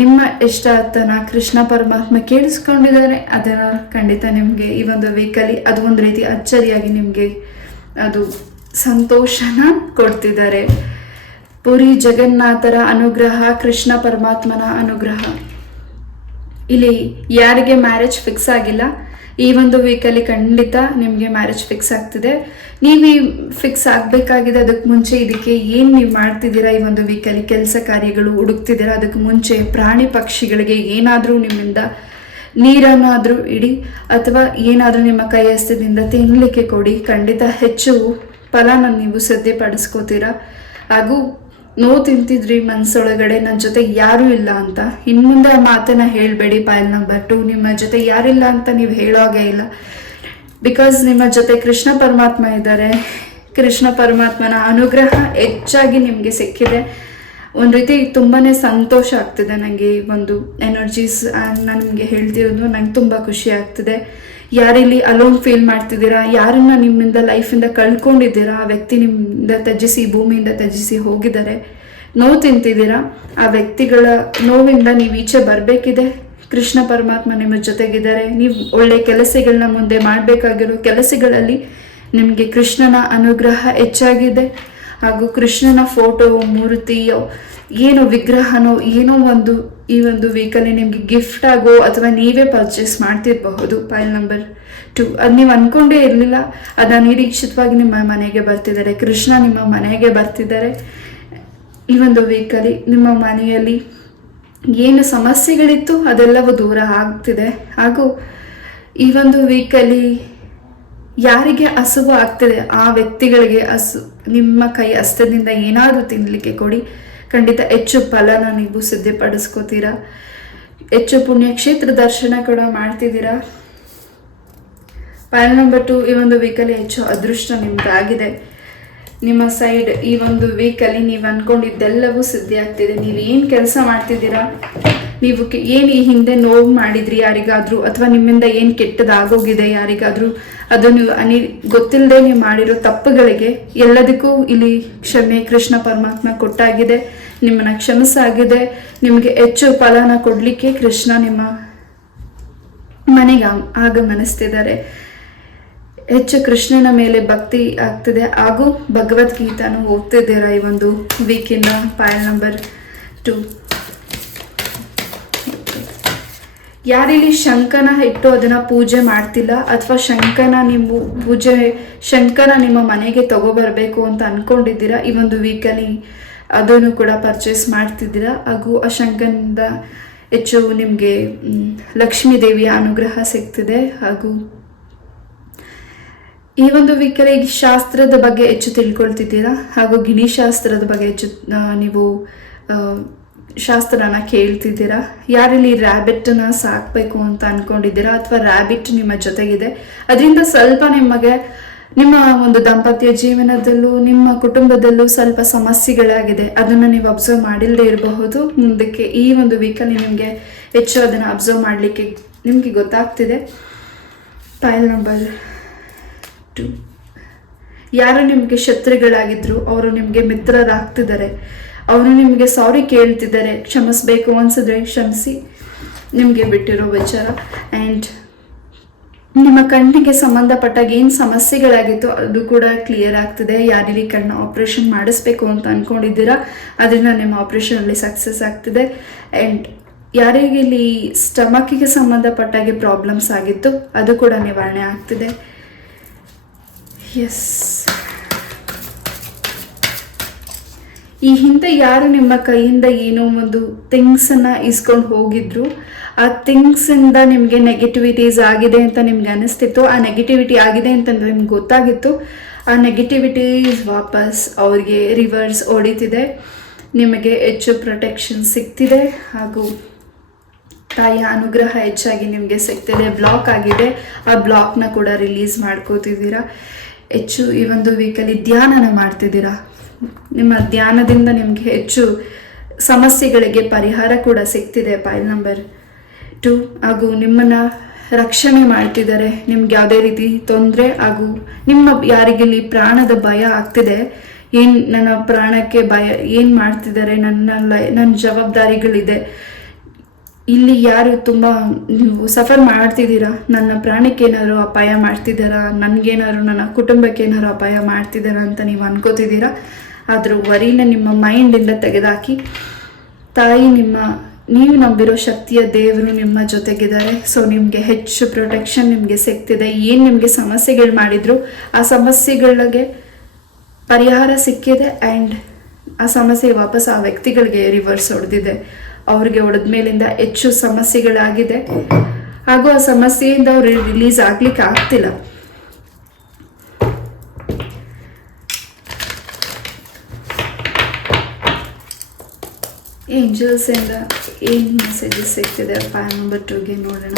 ನಿಮ್ಮ ಇಷ್ಟಾರ್ಥನ ಕೃಷ್ಣ ಪರಮಾತ್ಮ ಕೇಳಿಸ್ಕೊಂಡಿದ್ದಾರೆ. ಅದನ್ನು ಖಂಡಿತ ನಿಮಗೆ ಈ ಒಂದು ವೀಕಲ್ಲಿ ಅದು ಒಂದು ರೀತಿ ಅಚ್ಚರಿಯಾಗಿ ನಿಮಗೆ ಅದು ಸಂತೋಷನ ಕೊಡ್ತಿದ್ದಾರೆ. ಪುರಿ ಜಗನ್ನಾಥರ ಅನುಗ್ರಹ, ಕೃಷ್ಣ ಪರಮಾತ್ಮನ ಅನುಗ್ರಹ. ಇಲ್ಲಿ ಯಾರಿಗೆ ಮ್ಯಾರೇಜ್ ಫಿಕ್ಸ್ ಆಗಿಲ್ಲ ಈ ಒಂದು ವೀಕಲ್ಲಿ ಖಂಡಿತ ನಿಮಗೆ ಮ್ಯಾರೇಜ್ ಫಿಕ್ಸ್ ಆಗ್ತಿದೆ. ನೀವು ಫಿಕ್ಸ್ ಆಗಬೇಕಾಗಿದೆ ಅದಕ್ಕೆ ಮುಂಚೆ ಇದಕ್ಕೆ ಏನು ನೀವು ಮಾಡ್ತಿದ್ದೀರಾ, ಈ ಒಂದು ವೀಕಲ್ಲಿ ಕೆಲಸ ಕಾರ್ಯಗಳು ಹುಡುಕ್ತಿದ್ದೀರಾ, ಅದಕ್ಕೆ ಮುಂಚೆ ಪ್ರಾಣಿ ಪಕ್ಷಿಗಳಿಗೆ ಏನಾದರೂ ನಿಮ್ಮಿಂದ ನೀರನ್ನಾದರೂ ಇಡಿ ಅಥವಾ ಏನಾದರೂ ನಿಮ್ಮ ಕೈ ಹಸ್ತದಿಂದ ತಿನ್ನಲಿಕ್ಕೆ ಕೊಡಿ. ಖಂಡಿತ ಹೆಚ್ಚು ಫಲನ ನೀವು ಸಿದ್ಧಪಡಿಸ್ಕೋತೀರಾ. ಹಾಗೂ ನೋವು ತಿಂತಿದ್ರಿ ಮನಸ್ಸೊಳಗಡೆ ನನ್ನ ಜೊತೆ ಯಾರೂ ಇಲ್ಲ ಅಂತ, ಇನ್ಮುಂದೆ ಆ ಮಾತನ್ನ ಹೇಳಬೇಡಿ. ಪೈಲ್ ನಂಬರ್ 2 ನಿಮ್ಮ ಜೊತೆ ಯಾರಿಲ್ಲ ಅಂತ ನೀವು ಹೇಳೋಗೇ ಇಲ್ಲ. ಬಿಕಾಸ್ ನಿಮ್ಮ ಜೊತೆ ಕೃಷ್ಣ ಪರಮಾತ್ಮ ಇದ್ದಾರೆ. ಕೃಷ್ಣ ಪರಮಾತ್ಮನ ಅನುಗ್ರಹ ಹೆಚ್ಚಾಗಿ ನಿಮಗೆ ಸಿಕ್ಕಿದೆ. ಒಂದು ರೀತಿ ತುಂಬಾ ಸಂತೋಷ ಆಗ್ತಿದೆ ನನಗೆ ಈ ಒಂದು ಎನರ್ಜೀಸ್ ನಾನು ನಿಮಗೆ ಹೇಳ್ತಿರೋದು ನಂಗೆ ತುಂಬ ಖುಷಿ ಆಗ್ತಿದೆ. ಯಾರಿಲ್ಲಿ ಅಲೋನ್ ಫೀಲ್ ಮಾಡ್ತಿದ್ದೀರಾ, ಯಾರನ್ನ ನಿಮ್ಮಿಂದ ಲೈಫಿಂದ ಕಳ್ಕೊಂಡಿದ್ದೀರಾ, ಆ ವ್ಯಕ್ತಿ ನಿಮ್ಮಿಂದ ತ್ಯಜಿಸಿ ಭೂಮಿಯಿಂದ ತ್ಯಜಿಸಿ ಹೋಗಿದ್ದಾರೆ, ನೋವು ತಿಂತಿದ್ದೀರಾ, ಆ ವ್ಯಕ್ತಿಗಳ ನೋವಿಂದ ನೀವು ಈಚೆ ಬರಬೇಕಿದೆ. ಕೃಷ್ಣ ಪರಮಾತ್ಮ ನಿಮ್ಮ ಜೊತೆಗಿದ್ದಾರೆ. ನೀವು ಒಳ್ಳೆ ಕೆಲಸಗಳನ್ನ ಮುಂದೆ ಮಾಡಬೇಕಾಗಿರೋ ಕೆಲಸಗಳಲ್ಲಿ ನಿಮಗೆ ಕೃಷ್ಣನ ಅನುಗ್ರಹ ಹೆಚ್ಚಾಗಿದೆ. ಹಾಗೂ ಕೃಷ್ಣನ ಫೋಟೋ ಮೂರ್ತಿಯೋ ಏನೋ ವಿಗ್ರಹನೋ ಏನೋ ಒಂದು ಈ ಒಂದು ವೀಕಲ್ಲಿ ನಿಮಗೆ ಗಿಫ್ಟ್ ಆಗೋ ಅಥವಾ ನೀವೇ ಪರ್ಚೇಸ್ ಮಾಡ್ತಿರಬಹುದು. ಫೈಲ್ ನಂಬರ್ 2 ಅದು ನೀವು ಅಂದ್ಕೊಂಡೇ ಇರಲಿಲ್ಲ, ಅದು ಅನಿರೀಕ್ಷಿತವಾಗಿ ನಿಮ್ಮ ಮನೆಗೆ ಬರ್ತಿದ್ದಾರೆ. ಕೃಷ್ಣ ನಿಮ್ಮ ಮನೆಗೆ ಬರ್ತಿದ್ದಾರೆ. ಈ ಒಂದು ವೀಕಲ್ಲಿ ನಿಮ್ಮ ಮನೆಯಲ್ಲಿ ಏನು ಸಮಸ್ಯೆಗಳಿತ್ತು ಅದೆಲ್ಲವೂ ದೂರ ಆಗ್ತಿದೆ. ಹಾಗೂ ಈ ಒಂದು ವೀಕಲ್ಲಿ ಯಾರಿಗೆ ಹಸುವು ಆಗ್ತಿದೆ ಆ ವ್ಯಕ್ತಿಗಳಿಗೆ ನಿಮ್ಮ ಕೈ ಹಸ್ತದಿಂದ ಏನಾದರೂ ತಿನ್ನಲಿಕ್ಕೆ ಕೊಡಿ. ಖಂಡಿತ ಹೆಚ್ಚು ಫಲನ ನೀವು ಸಿದ್ಧಪಡಿಸ್ಕೋತೀರಾ. ಹೆಚ್ಚು ಪುಣ್ಯಕ್ಷೇತ್ರ ದರ್ಶನ ಕೂಡ ಮಾಡ್ತಿದ್ದೀರಾ. ಫೈಲ್ ನಂಬರ್ 2, ಈ ಒಂದು ವೀಕಲ್ಲಿ ಹೆಚ್ಚು ಅದೃಷ್ಟ ನಿಮ್ದಾಗಿದೆ. ನಿಮ್ಮ ಸೈಡ್ ಈ ಒಂದು ವೀಕಲ್ಲಿ ನೀವು ಅಂದ್ಕೊಂಡಿದ್ದೆಲ್ಲವೂ ಸಿದ್ಧಿ ಆಗ್ತಿದೆ. ನೀವು ಏನು ಕೆಲಸ ಮಾಡ್ತಿದ್ದೀರಾ, ನೀವು ಏನು ಈ ಹಿಂದೆ ನೋವು ಮಾಡಿದ್ರಿ ಯಾರಿಗಾದರೂ, ಅಥವಾ ನಿಮ್ಮಿಂದ ಏನು ಕೆಟ್ಟದಾಗೋಗಿದೆ ಯಾರಿಗಾದರೂ, ಅದು ನೀವು ಗೊತ್ತಿಲ್ಲದೆ ನೀವು ಮಾಡಿರೋ ತಪ್ಪುಗಳಿಗೆ ಎಲ್ಲದಕ್ಕೂ ಇಲ್ಲಿ ಕ್ಷಮೆ ಕೃಷ್ಣ ಪರಮಾತ್ಮ ಕೊಟ್ಟಾಗಿದೆ. ನಿಮ್ಮನ್ನು ಕ್ಷಮಿಸಾಗಿದೆ. ನಿಮಗೆ ಹೆಚ್ಚು ಫಲನ ಕೊಡಲಿಕ್ಕೆ ಕೃಷ್ಣ ನಿಮ್ಮ ಮನೆಗೆ ಆಗಮನಿಸ್ತಿದ್ದಾರೆ. ಹೆಚ್ಚು ಕೃಷ್ಣನ ಮೇಲೆ ಭಕ್ತಿ ಆಗ್ತಿದೆ ಹಾಗೂ ಭಗವದ್ಗೀತಾನು ಓದ್ತಿದ್ದೀರಾ ಈ ಒಂದು ವೀಕಿನ. ಫೈಲ್ ನಂಬರ್ 2, ಯಾರಿಲ್ಲಿ ಶಂಕನ ಇಟ್ಟು ಅದನ್ನ ಪೂಜೆ ಮಾಡ್ತಿಲ್ಲ ಅಥವಾ ಶಂಕನ ನಿಮ್ಮ ಮನೆಗೆ ತಗೋಬರ್ಬೇಕು ಅಂತ ಅನ್ಕೊಂಡಿದ್ದೀರಾ, ಈ ಒಂದು ವೀಕಲ್ಲಿ ಅದನ್ನು ಕೂಡ ಪರ್ಚೇಸ್ ಮಾಡ್ತಿದ್ದೀರಾ. ಹಾಗೂ ಆ ಶಂಕನಿಂದ ಹೆಚ್ಚು ನಿಮಗೆ ಲಕ್ಷ್ಮೀ ದೇವಿಯ ಅನುಗ್ರಹ ಸಿಗ್ತಿದೆ. ಹಾಗೂ ಈ ಒಂದು ವೀಕಲ್ಲಿ ಶಾಸ್ತ್ರದ ಬಗ್ಗೆ ಹೆಚ್ಚು ತಿಳ್ಕೊಳ್ತಿದ್ದೀರಾ. ಹಾಗೂ ಗಿಣಿಶಾಸ್ತ್ರದ ಬಗ್ಗೆ ಹೆಚ್ಚು ನೀವು ಶಾಸ್ತ್ರನ ಕೇಳ್ತಿದ್ದೀರಾ. ಯಾರಲ್ಲಿ ರ್ಯಾಬಿಟ್ನ ಸಾಕಬೇಕು ಅಂತ ಅಂದ್ಕೊಂಡಿದ್ದೀರಾ ಅಥವಾ ರ್ಯಾಬಿಟ್ ನಿಮ್ಮ ಜೊತೆಗಿದೆ, ಅದರಿಂದ ಸ್ವಲ್ಪ ನಿಮಗೆ ನಿಮ್ಮ ಒಂದು ದಾಂಪತ್ಯ ಜೀವನದಲ್ಲೂ ನಿಮ್ಮ ಕುಟುಂಬದಲ್ಲೂ ಸ್ವಲ್ಪ ಸಮಸ್ಯೆಗಳಾಗಿದೆ. ಅದನ್ನು ನೀವು ಅಬ್ಸರ್ವ್ ಮಾಡಿಲ್ಲದೆ ಇರಬಹುದು. ಮುಂದಕ್ಕೆ ಈ ಒಂದು ವೀಕಲ್ಲಿ ನಿಮಗೆ ಹೆಚ್ಚು ಅದನ್ನು ಅಬ್ಸರ್ವ್ ಮಾಡಲಿಕ್ಕೆ ನಿಮಗೆ ಗೊತ್ತಾಗ್ತಿದೆ. ಫೈಲ್ ನಂಬರ್ 2, ಯಾರು ನಿಮಗೆ ಶತ್ರುಗಳಾಗಿದ್ರು ಅವರು ನಿಮಗೆ ಮಿತ್ರರಾಗ್ತಿದ್ದಾರೆ. ಅವರು ನಿಮಗೆ ಸಾರಿ ಕೇಳ್ತಿದ್ದಾರೆ. ಕ್ಷಮಿಸ್ಬೇಕು ಅನ್ಸಿದ್ರೆ ಕ್ಷಮಿಸಿ, ನಿಮಗೆ ಬಿಟ್ಟಿರೋ ವಿಚಾರ. ಆ್ಯಂಡ್ ನಿಮ್ಮ ಕಣ್ಣಿಗೆ ಸಂಬಂಧಪಟ್ಟಾಗ ಏನು ಸಮಸ್ಯೆಗಳಾಗಿತ್ತು ಅದು ಕೂಡ ಕ್ಲಿಯರ್ ಆಗ್ತಿದೆ. ಯಾರಿಗೆ ಕಣ್ಣು ಆಪ್ರೇಷನ್ ಮಾಡಿಸ್ಬೇಕು ಅಂತ ಅಂದ್ಕೊಂಡಿದ್ದೀರಾ, ಅದರಿಂದ ನಿಮ್ಮ ಆಪ್ರೇಷನಲ್ಲಿ ಸಕ್ಸಸ್ ಆಗ್ತಿದೆ. ಆ್ಯಂಡ್ ಯಾರಿಗೆ ಇಲ್ಲಿ ಸ್ಟಮಕ್ಕಿಗೆ ಸಂಬಂಧಪಟ್ಟಾಗೆ ಪ್ರಾಬ್ಲಮ್ಸ್ ಆಗಿತ್ತು ಅದು ಕೂಡ ನಿವಾರಣೆ ಆಗ್ತಿದೆ. ಎಸ್, ಈ ಹಿಂದೆ ಯಾರು ನಿಮ್ಮ ಕೈಯಿಂದ ಏನೋ ಒಂದು ಥಿಂಗ್ಸನ್ನು ಇಸ್ಕೊಂಡು ಹೋಗಿದ್ರು, ಆ ಥಿಂಗ್ಸಿಂದ ನಿಮಗೆ ನೆಗೆಟಿವಿಟೀಸ್ ಆಗಿದೆ ಅಂತ ನಿಮ್ಗೆ ಅನಿಸ್ತಿತ್ತು. ಆ ನೆಗೆಟಿವಿಟಿ ಆಗಿದೆ ಅಂತ ನಿಮ್ಗೆ ಗೊತ್ತಾಗಿತ್ತು. ಆ ನೆಗೆಟಿವಿಟೀಸ್ ವಾಪಸ್ ಅವ್ರಿಗೆ ರಿವರ್ಸ್ ಹೊಡಿತಿದೆ. ನಿಮಗೆ ಹೆಚ್ಚು ಪ್ರೊಟೆಕ್ಷನ್ ಸಿಗ್ತಿದೆ. ಹಾಗೂ ತಾಯಿಯ ಅನುಗ್ರಹ ಹೆಚ್ಚಾಗಿ ನಿಮಗೆ ಸಿಗ್ತಿದೆ. ಬ್ಲಾಕ್ ಆಗಿದೆ, ಆ ಬ್ಲಾಕ್ನ ಕೂಡ ರಿಲೀಸ್ ಮಾಡ್ಕೋತಿದ್ದೀರಾ. ಹೆಚ್ಚು ಈ ಒಂದು ವೀಕಲ್ಲಿ ಧ್ಯಾನನ ಮಾಡ್ತಿದ್ದೀರಾ. ನಿಮ್ಮ ಧ್ಯಾನದಿಂದ ನಿಮಗೆ ಹೆಚ್ಚು ಸಮಸ್ಯೆಗಳಿಗೆ ಪರಿಹಾರ ಕೂಡ ಸಿಗ್ತಿದೆ. ಫೈಲ್ ನಂಬರ್ 2, ಹಾಗೂ ನಿಮ್ಮನ್ನು ರಕ್ಷಣೆ ಮಾಡ್ತಿದ್ದಾರೆ. ನಿಮ್ಗೆ ಯಾವುದೇ ರೀತಿ ತೊಂದರೆ ಹಾಗೂ ನಿಮ್ಮ ಯಾರಿಗಿಲ್ಲಿ ಪ್ರಾಣದ ಭಯ ಆಗ್ತಿದೆ, ನನ್ನ ಪ್ರಾಣಕ್ಕೆ ಭಯ ಏನು ಮಾಡ್ತಿದ್ದಾರೆ, ನನ್ನ ಜವಾಬ್ದಾರಿಗಳಿದೆ, ಇಲ್ಲಿ ಯಾರು ತುಂಬ ನೀವು ಸಫರ್ ಮಾಡ್ತಿದ್ದೀರಾ, ನನ್ನ ಪ್ರಾಣಕ್ಕೆ ಏನಾದ್ರು ಅಪಾಯ ಮಾಡ್ತಿದ್ದಾರಾ, ನನಗೇನಾದ್ರು ನನ್ನ ಕುಟುಂಬಕ್ಕೆ ಏನಾದ್ರು ಅಪಾಯ ಮಾಡ್ತಿದ್ದಾರಾ ಅಂತ ನೀವು ಅನ್ಕೋತಿದ್ದೀರಾ. ಆದ್ರ ವರಿನ ನಿಮ್ಮ ಮೈಂಡಿಂದ ತೆಗೆದಾಕಿ, ತಾಯಿ ನೀವು ನಂಬಿರೋ ಶಕ್ತಿಯ ದೇವರು ನಿಮ್ಮ ಜೊತೆಗಿದ್ದಾರೆ. ಸೊ ನಿಮಗೆ ಹೆಚ್ಚು ಪ್ರೊಟೆಕ್ಷನ್ ನಿಮಗೆ ಸಿಗ್ತಿದೆ. ಏನು ನಿಮಗೆ ಸಮಸ್ಯೆಗಳು ಮಾಡಿದ್ರು ಆ ಸಮಸ್ಯೆಗಳಿಗೆ ಪರಿಹಾರ ಸಿಕ್ಕಿದೆ. ಆ್ಯಂಡ್ ಆ ಸಮಸ್ಯೆ ವಾಪಸ್ ಆ ವ್ಯಕ್ತಿಗಳಿಗೆ ರಿವರ್ಸ್ ಹೊಡೆದಿದೆ. ಅವ್ರಿಗೆ ಹೊಡೆದ ಮೇಲಿಂದ ಹೆಚ್ಚು ಸಮಸ್ಯೆಗಳಾಗಿದೆ ಹಾಗೂ ಆ ಸಮಸ್ಯೆಯಿಂದ ಅವ್ರು ರಿಲೀಸ್ ಆಗ್ಲಿಕ್ಕೆ ಆಗ್ತಿಲ್ಲ. ಏಂಜಲ್ಸ್ ಇಂದ ಏನು ಮೆಸೇಜಸ್ ಸಿಗ್ತಿದೆ ಫೈಲ್ ನಂಬರ್ 2ಗೆ ನೋಡೋಣ.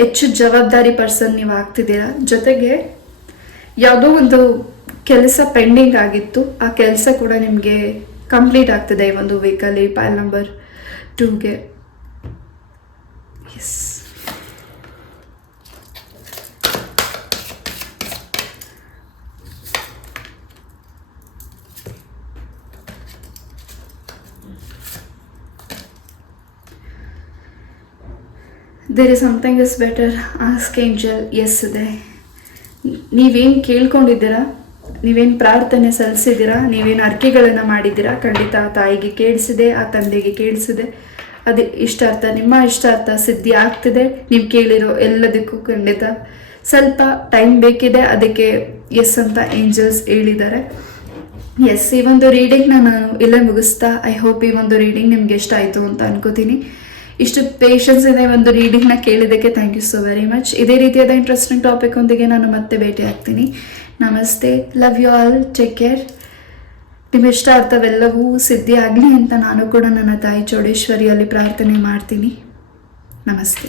ಹೆಚ್ಚು ಜವಾಬ್ದಾರಿ ಪರ್ಸನ್ ನೀವು ಆಗ್ತಿದ್ದೀರಾ. ಜೊತೆಗೆ ಯಾವುದೋ ಒಂದು ಕೆಲಸ ಪೆಂಡಿಂಗ್ ಆಗಿತ್ತು, ಆ ಕೆಲಸ ಕೂಡ ನಿಮಗೆ ಕಂಪ್ಲೀಟ್ ಆಗ್ತಿದೆ ಈ ಒಂದು ವೀಕಲ್ಲಿ. ಫೈಲ್ ನಂಬರ್ 2ಗೆ yes, there is something is better. Ask angel. Yes ಇದೆ. ನೀವೇನು ಕೇಳ್ಕೊಂಡಿದ್ದೀರಾ, ನೀವೇನು ಪ್ರಾರ್ಥನೆ ಸಲ್ಲಿಸಿದ್ದೀರಾ, ನೀವೇನು ಅರ್ಕೆಗಳನ್ನು ಮಾಡಿದ್ದೀರಾ, ಖಂಡಿತ ಆ ತಾಯಿಗೆ ಕೇಳಿಸಿದೆ, ಆ ತಂದೆಗೆ ಕೇಳಿಸಿದೆ. ಅದು ಇಷ್ಟಾರ್ಥ, ನಿಮ್ಮ ಇಷ್ಟಾರ್ಥ ಸಿದ್ಧಿ ಆಗ್ತಿದೆ. ನೀವು ಕೇಳಿರೋ ಎಲ್ಲದಕ್ಕೂ ಖಂಡಿತ ಸ್ವಲ್ಪ ಟೈಮ್ ಬೇಕಿದೆ. ಅದಕ್ಕೆ ಎಸ್ ಅಂತ ಏಂಜಲ್ಸ್ ಹೇಳಿದ್ದಾರೆ. ಎಸ್, ಈ ಒಂದು ರೀಡಿಂಗ್ನ ನಾನು ಇಲ್ಲೇ ಮುಗಿಸ್ತಾ, ಐ ಹೋಪ್ ಈ ಒಂದು ರೀಡಿಂಗ್ ನಿಮ್ಗೆ ಇಷ್ಟ ಆಯಿತು ಅಂತ ಅನ್ಕೋತೀನಿ. ಇಷ್ಟು ಪೇಷನ್ಸ್ ಇದೆ ಒಂದು ರೀಡಿಂಗ್ನ ಕೇಳಿದ್ದಕ್ಕೆ thank you so very much. ಇದೇ ರೀತಿಯಾದ ಇಂಟ್ರೆಸ್ಟಿಂಗ್ ಟಾಪಿಕ್ ಒಂದಿಗೆ ನಾನು ಮತ್ತೆ ಭೇಟಿ ಆಗ್ತೀನಿ. ನಮಸ್ತೆ, love you all, take care, ನಿಮ್ಮ ಇಷ್ಟಾರ್ಥವೆಲ್ಲವೂ ಸಿದ್ಧಿ ಆಗಲಿ ಅಂತ ನಾನು ಕೂಡ ನನ್ನ ತಾಯಿ ಚೌಡೇಶ್ವರಿಯಲ್ಲಿ ಪ್ರಾರ್ಥನೆ ಮಾಡ್ತೀನಿ. ನಮಸ್ತೆ.